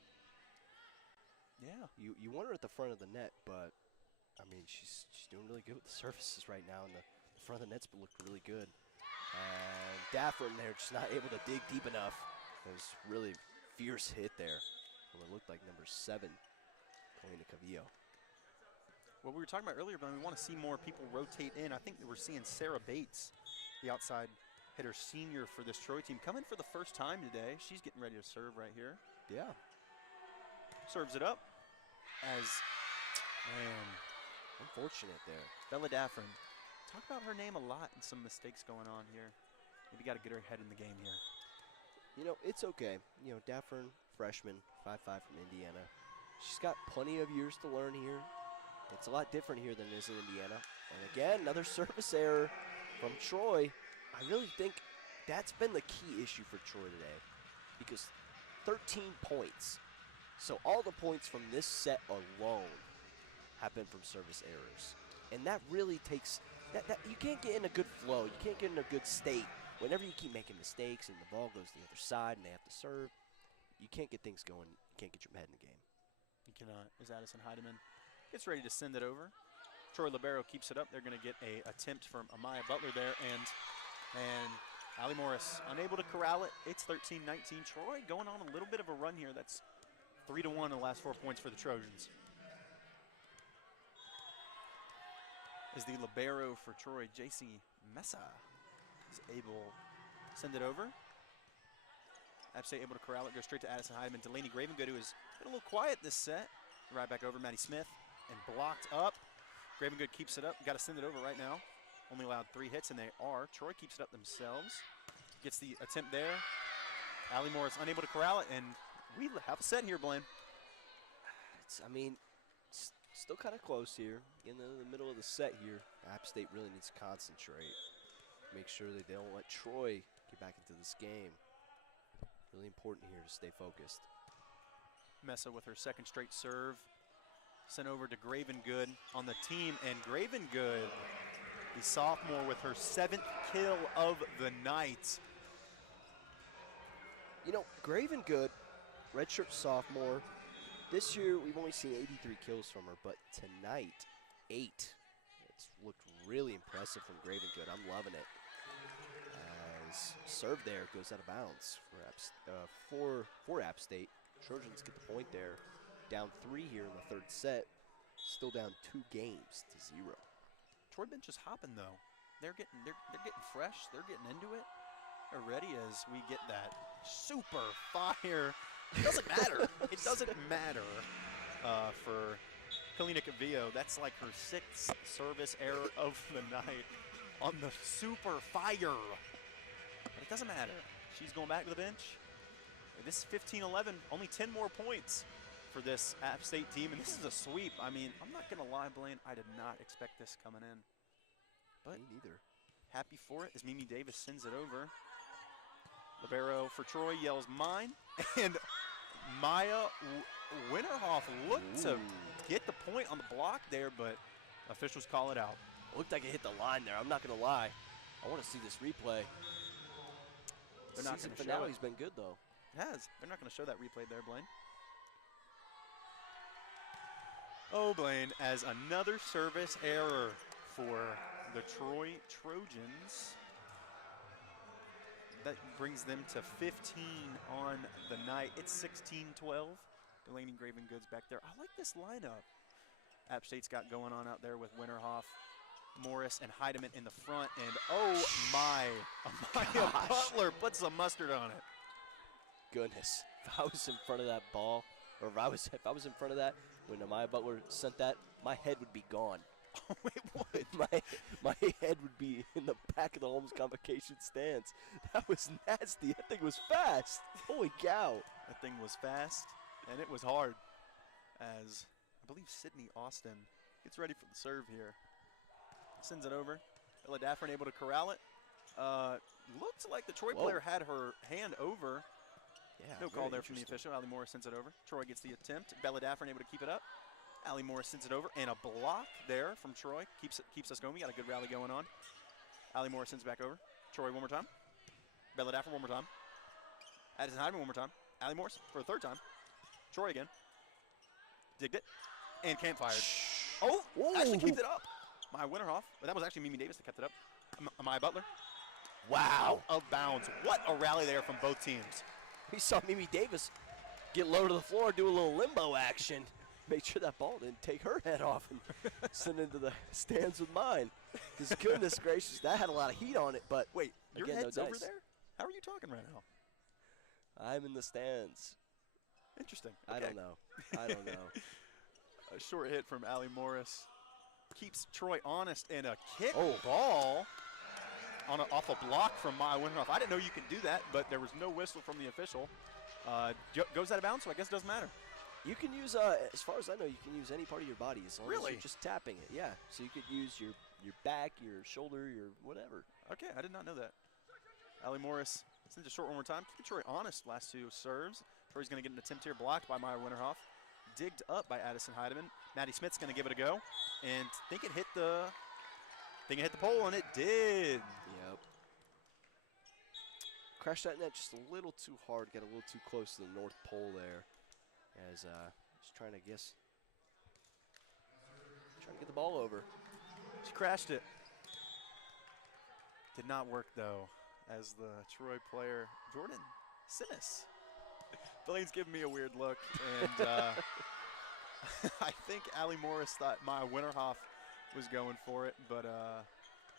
Yeah. You want her at the front of the net, but I mean, she's doing really good with the services right now, and the front of the net's looked really good. And Dafford in there just not able to dig deep enough. It was really fierce hit there from what looked like number 7, Polina Cavillo. What we were talking about earlier, but we want to see more people rotate in. I think that we're seeing Sarah Bates, the outside hitter senior for this Troy team, come in for the first time today. She's getting ready to serve right here. Yeah. Serves it up as, man, Unfortunate there. Bella Daffrin. Talk about her name a lot and some mistakes going on here. Maybe got to get her head in the game here. You know, it's okay. You know, Daffern, freshman, 5'5" from Indiana. She's got plenty of years to learn here. It's a lot different here than it is in Indiana. And again, another service error from Troy. I really think that's been the key issue for Troy today, because 13 points. So all the points from this set alone have been from service errors. And that really takes, that you can't get in a good flow. You can't get in a good state. Whenever you keep making mistakes and the ball goes to the other side and they have to serve, you can't get things going. You can't get your head in the game. You cannot. As Addison Heidemann gets ready to send it over. Troy Libero keeps it up. They're going to get a attempt from Amaya Butler there. And Allie Morris unable to corral it. It's 13-19. Troy going on a little bit of a run here. That's 3-1 in the last 4 points for the Trojans. Is the libero for Troy, J.C. Mesa, is able to send it over. App State able to corral it, go straight to Addison Heidemann. Delaney Gravengood, who has been a little quiet this set. Right back over, Maddie Smith, and blocked up. Gravengood keeps it up. Got to send it over right now. Only allowed 3 hits, and they are. Troy keeps it up themselves. Gets the attempt there. Allie Morris unable to corral it, and we have a set here, Blaine. Still kind of close here. In the middle of the set here, App State really needs to concentrate. Make sure that they don't let Troy get back into this game. Really important here to stay focused. Mesa with her second straight serve. Sent over to Gravengood on the team, and Gravengood, the sophomore, with her 7th kill of the night. You know, Gravengood, redshirt sophomore. This year, we've only seen 83 kills from her, but tonight, 8. It's looked really impressive from Gravengood. I'm loving it. His serve there goes out of bounds for App State. Trojans get the point there. Down 3 here in the third set. Still down 2 games to 0. Troy bench is hopping though. They're getting fresh. They're getting into it. They're ready as we get that super fire. It doesn't matter. It doesn't matter for Kalina Cavillo. That's like her 6th service error of the night on the super fire. But it doesn't matter. She's going back to the bench. This is 15-11. Only 10 more points for this App State team, and this is a sweep. I mean, I'm not going to lie, Blaine. I did not expect this coming in. But me neither. Happy for it as Mimi Davis sends it over. Libero for Troy yells mine, and Maya Winterhoff looked to get the point on the block there, but officials call it out. Looked like it hit the line there. I'm not going to lie. I want to see this replay. They're not Season going to show finale's it. been good, though. It has. They're not going to show that replay there, Blaine. Oh, Blaine, as another service error for the Troy Trojans. That brings them to 15 on the night. It's 16-12. Delaney Graven Goods back there. I like this lineup App State's got going on out there with Winterhoff, Morris, and Heidemann in the front. And oh my, Amaya Butler puts some mustard on it. Goodness, if I was in front of that ball, or if I was in front of that when Amaya Butler sent that, my head would be gone. Oh, it would. my head would be in the back of the Holmes Convocation stands. That was nasty. That thing was fast. Holy cow. That thing was fast, and it was hard. As I believe Sydney Austin gets ready for the serve here. Sends it over. Ella Daffern able to corral it. Looks like the Troy player had her hand over. Yeah, no call there from the official. Allie Morris sends it over. Troy gets the attempt. Bella Daffern able to keep it up. Allie Morris sends it over, and a block there from Troy keeps us going. We got a good rally going on. Allie Morris sends back over. Troy one more time. Bella Daffern one more time. Addison Hyman one more time. Allie Morris for a third time. Troy again. Digged it. And campfired. Oh, actually keeps it up. Maya Winterhoff. But that was actually Mimi Davis that kept it up. Amaya Butler. Wow. Out of bounds. What a rally there from both teams. We saw Mimi Davis get low to the floor, do a little limbo action. Make sure that ball didn't take her head off and send into the stands with mine. Because goodness gracious, that had a lot of heat on it. But wait, your again, head's no over dice. there? How are you talking right now? I'm in the stands. Interesting. I Okay. don't know. I don't know. A short hit from Allie Morris keeps Troy honest, and a kick Oh. ball off a block from Maya Winterhoff. I didn't know you could do that, but there was no whistle from the official. Goes out of bounds, so I guess it doesn't matter. You can use, as far as I know, you can use any part of your body as long as Really? you're just tapping it. Yeah. So you could use your back, your shoulder, your whatever. Okay, I did not know that. Allie Morris sends a short one more time. Keep Troy honest last 2 serves. Troy's going to get an attempt here, blocked by Maya Winterhoff. Digged up by Addison Heidemann. Maddie Smith's going to give it a go. And think it hit the pole, and it did. Yep. Crashed that net just a little too hard. Got a little too close to the North Pole there. As just trying to get the ball over. She crashed it. Did not work though, as the Troy player Jordan Sinis. Blaine's giving me a weird look, and I think Allie Morris thought Maya Winterhoff was going for it, but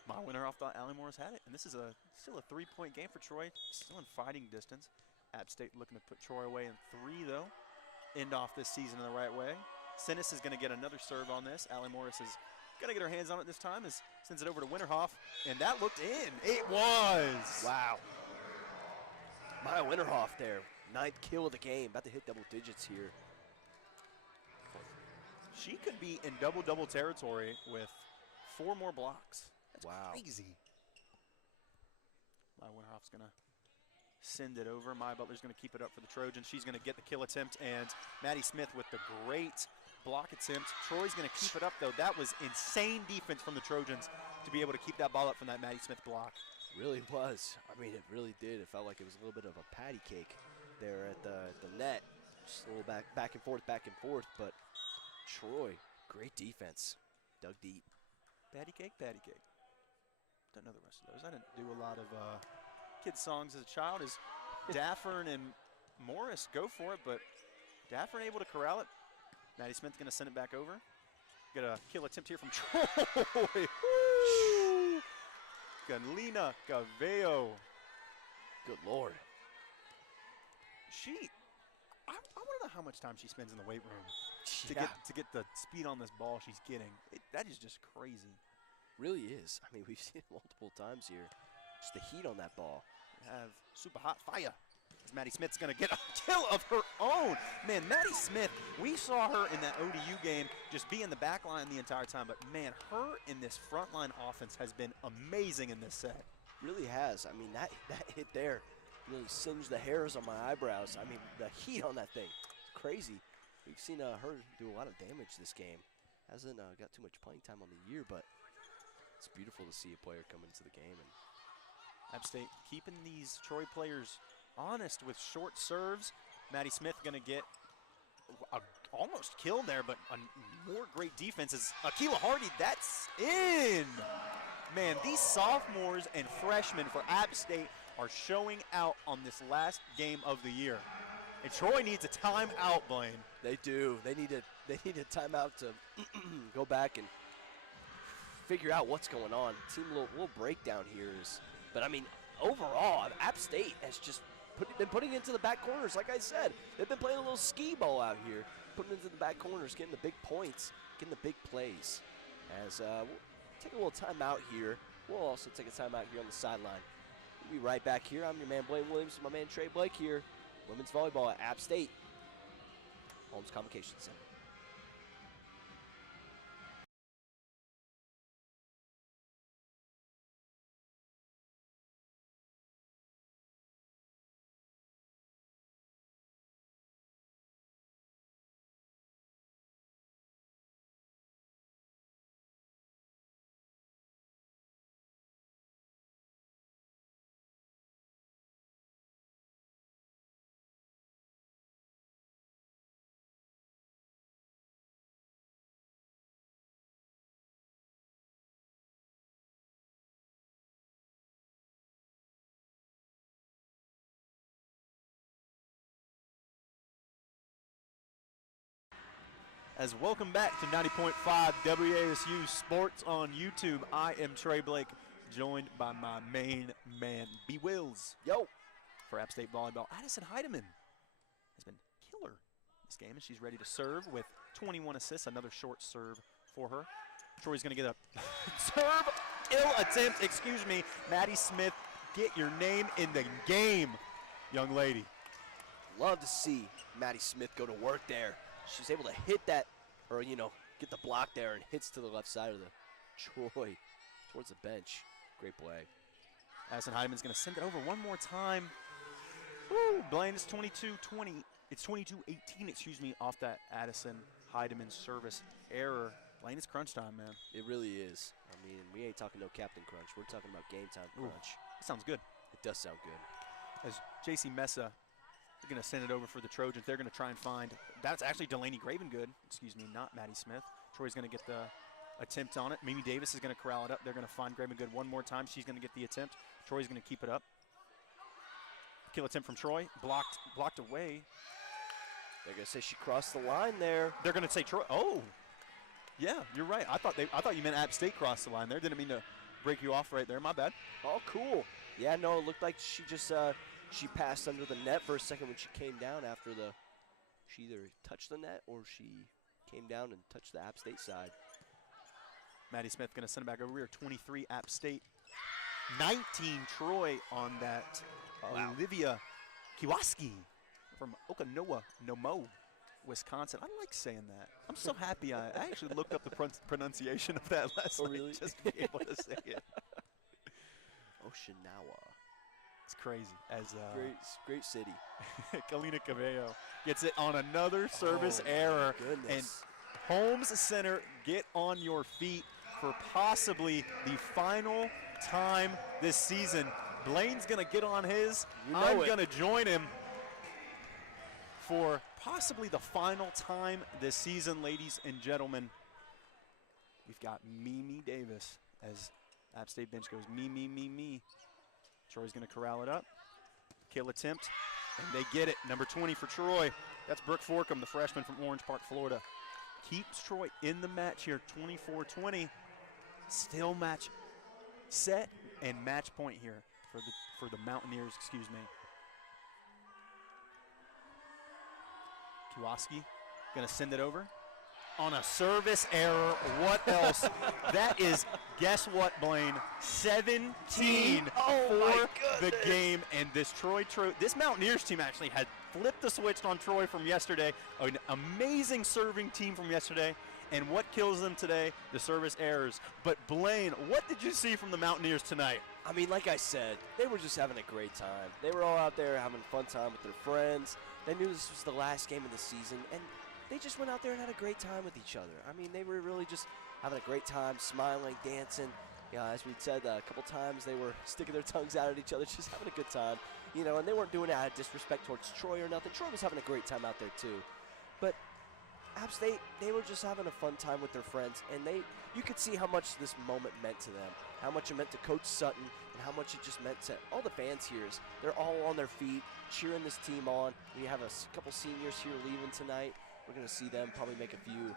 Maya Winterhoff thought Allie Morris had it, and this is still a 3-point game for Troy, still in fighting distance. App State looking to put Troy away in 3 though. End off this season in the right way. Sinis is going to get another serve on this. Allie Morris is going to get her hands on it this time as sends it over to Winterhoff, and that looked in. It was. Wow. Maya Winterhoff there. 9th kill of the game. About to hit double digits here. She could be in double-double territory with 4 more blocks. That's Wow. crazy. Maya Winterhoff's going to send it over. Maya Butler's going to keep it up for the Trojans. She's going to get the kill attempt, and Maddie Smith with the great block attempt. Troy's going to keep it up, though. That was insane defense from the Trojans to be able to keep that ball up from that Maddie Smith block. Really was. I mean, it really did. It felt like it was a little bit of a patty cake there at the net. Just a little back and forth, but Troy, great defense. Dug deep. Patty cake, patty cake. Don't know the rest of those. I didn't do a lot of kids' songs as a child is Daffern and Morris go for it, but Daffern able to corral it. Maddie Smith going to send it back over. Got a kill attempt here from Troy. Galina Gavello. Good Lord. I want to know how much time she spends in the weight room to Yeah. get the speed on this ball she's getting. That is just crazy. Really is. I mean, we've seen it multiple times here. Just the heat on that ball. We have super hot fire. As Maddie Smith's going to get a kill of her own. Man, Maddie Smith, we saw her in that ODU game just be in the back line the entire time. But, man, her in this frontline offense has been amazing in this set. Really has. I mean, that hit there really singed the hairs on my eyebrows. I mean, the heat on that thing. It's crazy. We've seen her do a lot of damage this game. Hasn't got too much playing time on the year, but it's beautiful to see a player come into the game. And App State keeping these Troy players honest with short serves. Maddie Smith going to get a almost kill there, but more great defense is Akila Hardy. That's in. Man, these sophomores and freshmen for App State are showing out on this last game of the year. And Troy needs a timeout, Blaine. they do. They need a timeout to go back and figure out what's going on. Team little breakdown here but I mean, overall, App State has just been putting it into the back corners. Like I said, they've been playing a little skee ball out here, putting it into the back corners, getting the big points, getting the big plays. As we'll take a little timeout here. We'll also take a timeout here on the sideline. We'll be right back here. I'm your man Blaine Williams, my man Trey Blake here. Women's volleyball at App State, Holmes Convocation Center. As welcome back to 90.5 WASU Sports on YouTube. I am Trey Blake, joined by my main man, B. Wills. Yo. For App State Volleyball, Addison Heidemann has been killer this game, and she's ready to serve with 21 assists. Another short serve for her. Troy's going to get a serve ill attempt. Excuse me. Maddie Smith, get your name in the game, young lady. Love to see Maddie Smith go to work there. She's able to hit that, or, get the block there and hits to the left side of the Troy towards the bench. Great play. Addison Heidemann's going to send it over one more time. Woo, Blaine, it's 22-20. It's 22-18, excuse me, off that Addison Heidemann service error. Blaine, it's crunch time, man. It really is. I mean, we ain't talking no captain crunch. We're talking about game time crunch. That sounds good. It does sound good. As J.C. Mesa, they're going to send it over for the Trojans. They're going to try and find, that's actually Delaney Gravengood, excuse me, not Maddie Smith. Troy's going to get the attempt on it. Mimi Davis is going to corral it up. They're going to find Gravengood one more time. She's going to get the attempt. Troy's going to keep it up. Kill attempt from Troy. Blocked away. They're going to say she crossed the line there. They're going to say Troy. Oh, yeah, you're right. I thought you meant App State crossed the line there. Didn't mean to break you off right there. My bad. Oh, cool. Yeah, no, it looked like she just she passed under the net for a second when she came down after she either touched the net or she came down and touched the App State side. Maddie Smith going to send it back over here. 23 App State, 19 Troy on that. Wow. Olivia Kiwaski from Okanoa, Nomo, Wisconsin. I like saying that. I'm so happy I actually looked up the pronunciation of that last night really? just to be able to say it. Oshinawa. It's crazy. As Great city. Galina Cabello gets it on another service error. Goodness. And Holmes Center, get on your feet for possibly the final time this season. Blaine's going to get on his. I'm going to join him for possibly the final time this season, ladies and gentlemen. We've got Mimi Davis as App State bench goes me. Troy's going to corral it up. Kill attempt, and they get it. Number 20 for Troy. That's Brooke Forkham, the freshman from Orange Park, Florida. Keeps Troy in the match here, 24-20. Still match set and match point here for the Mountaineers, excuse me. Kowalski going to send it over on a service error. What else? That is, guess what, Blaine? 17 for the game. And this this Mountaineers team actually had flipped the switch on Troy from yesterday. An amazing serving team from yesterday. And what kills them today? The service errors. But Blaine, what did you see from the Mountaineers tonight? I mean, like I said, they were just having a great time. They were all out there having a fun time with their friends. They knew this was the last game of the season, and they just went out there and had a great time with each other. I mean, they were really just having a great time, smiling, dancing. Yeah, as we said a couple times, they were sticking their tongues out at each other, just having a good time. You know, and they weren't doing it out of disrespect towards Troy or nothing. Troy was having a great time out there too. But App State, they were just having a fun time with their friends, and you could see how much this moment meant to them, how much it meant to Coach Sutton, and how much it just meant to all the fans here. They're all on their feet, cheering this team on. We have a couple seniors here leaving tonight. We're going to see them probably make a few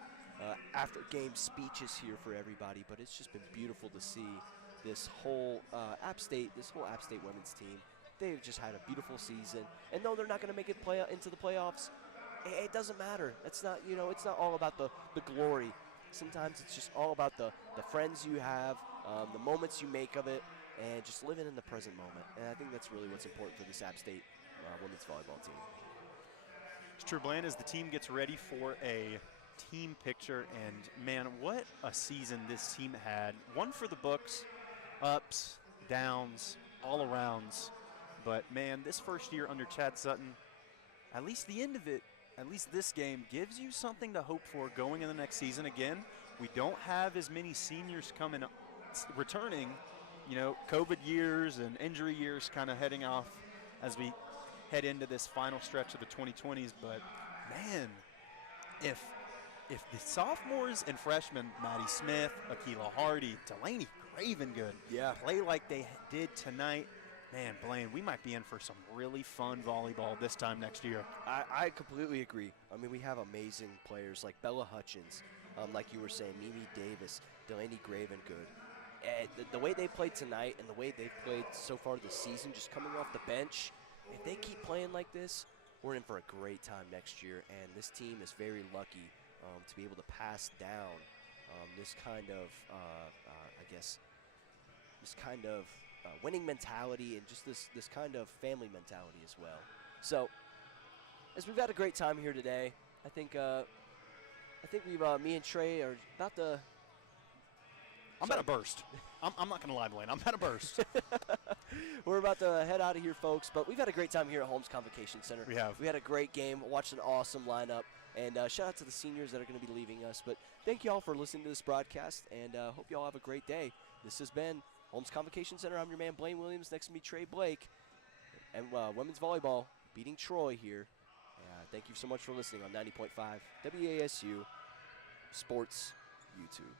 after-game speeches here for everybody, but it's just been beautiful to see this whole App State women's team. They've just had a beautiful season, and no, they're not going to make it into the playoffs. It doesn't matter. It's not, it's not all about the glory. Sometimes it's just all about the friends you have, the moments you make of it, and just living in the present moment. And I think that's really what's important for this App State women's volleyball team. It's true, Blaine, as the team gets ready for a team picture, and man, what a season this team had. One for the books, ups, downs, all arounds. But man, this first year under Chad Sutton, at least the end of it, at least this game gives you something to hope for going in the next season. Again, we don't have as many seniors returning, COVID years and injury years kind of heading off as we head into this final stretch of the 2020s. But man, if the sophomores and freshmen, Maddie Smith, Akila Hardy, Delaney Gravengood, play like they did tonight, man, Blaine, we might be in for some really fun volleyball this time next year. I completely agree. I mean, we have amazing players like Bella Hutchins, like you were saying, Mimi Davis, Delaney Gravengood. The way they played tonight and the way they've played so far this season, just coming off the bench, if they keep playing like this, we're in for a great time next year. And this team is very lucky to be able to pass down this kind of, winning mentality and just this kind of family mentality as well. So, as we've had a great time here today, I think me and Trey are about to. I'm about to burst. I'm not gonna lie, Blaine. I'm about to burst. We're about to head out of here, folks. But we've had a great time here at Holmes Convocation Center. We have. We had a great game. Watched an awesome lineup. And shout out to the seniors that are going to be leaving us. But thank you all for listening to this broadcast, and hope you all have a great day. This has been Holmes Convocation Center. I'm your man, Blaine Williams. Next to me, Trey Blake. And women's volleyball beating Troy here. Thank you so much for listening on 90.5 WASU Sports YouTube.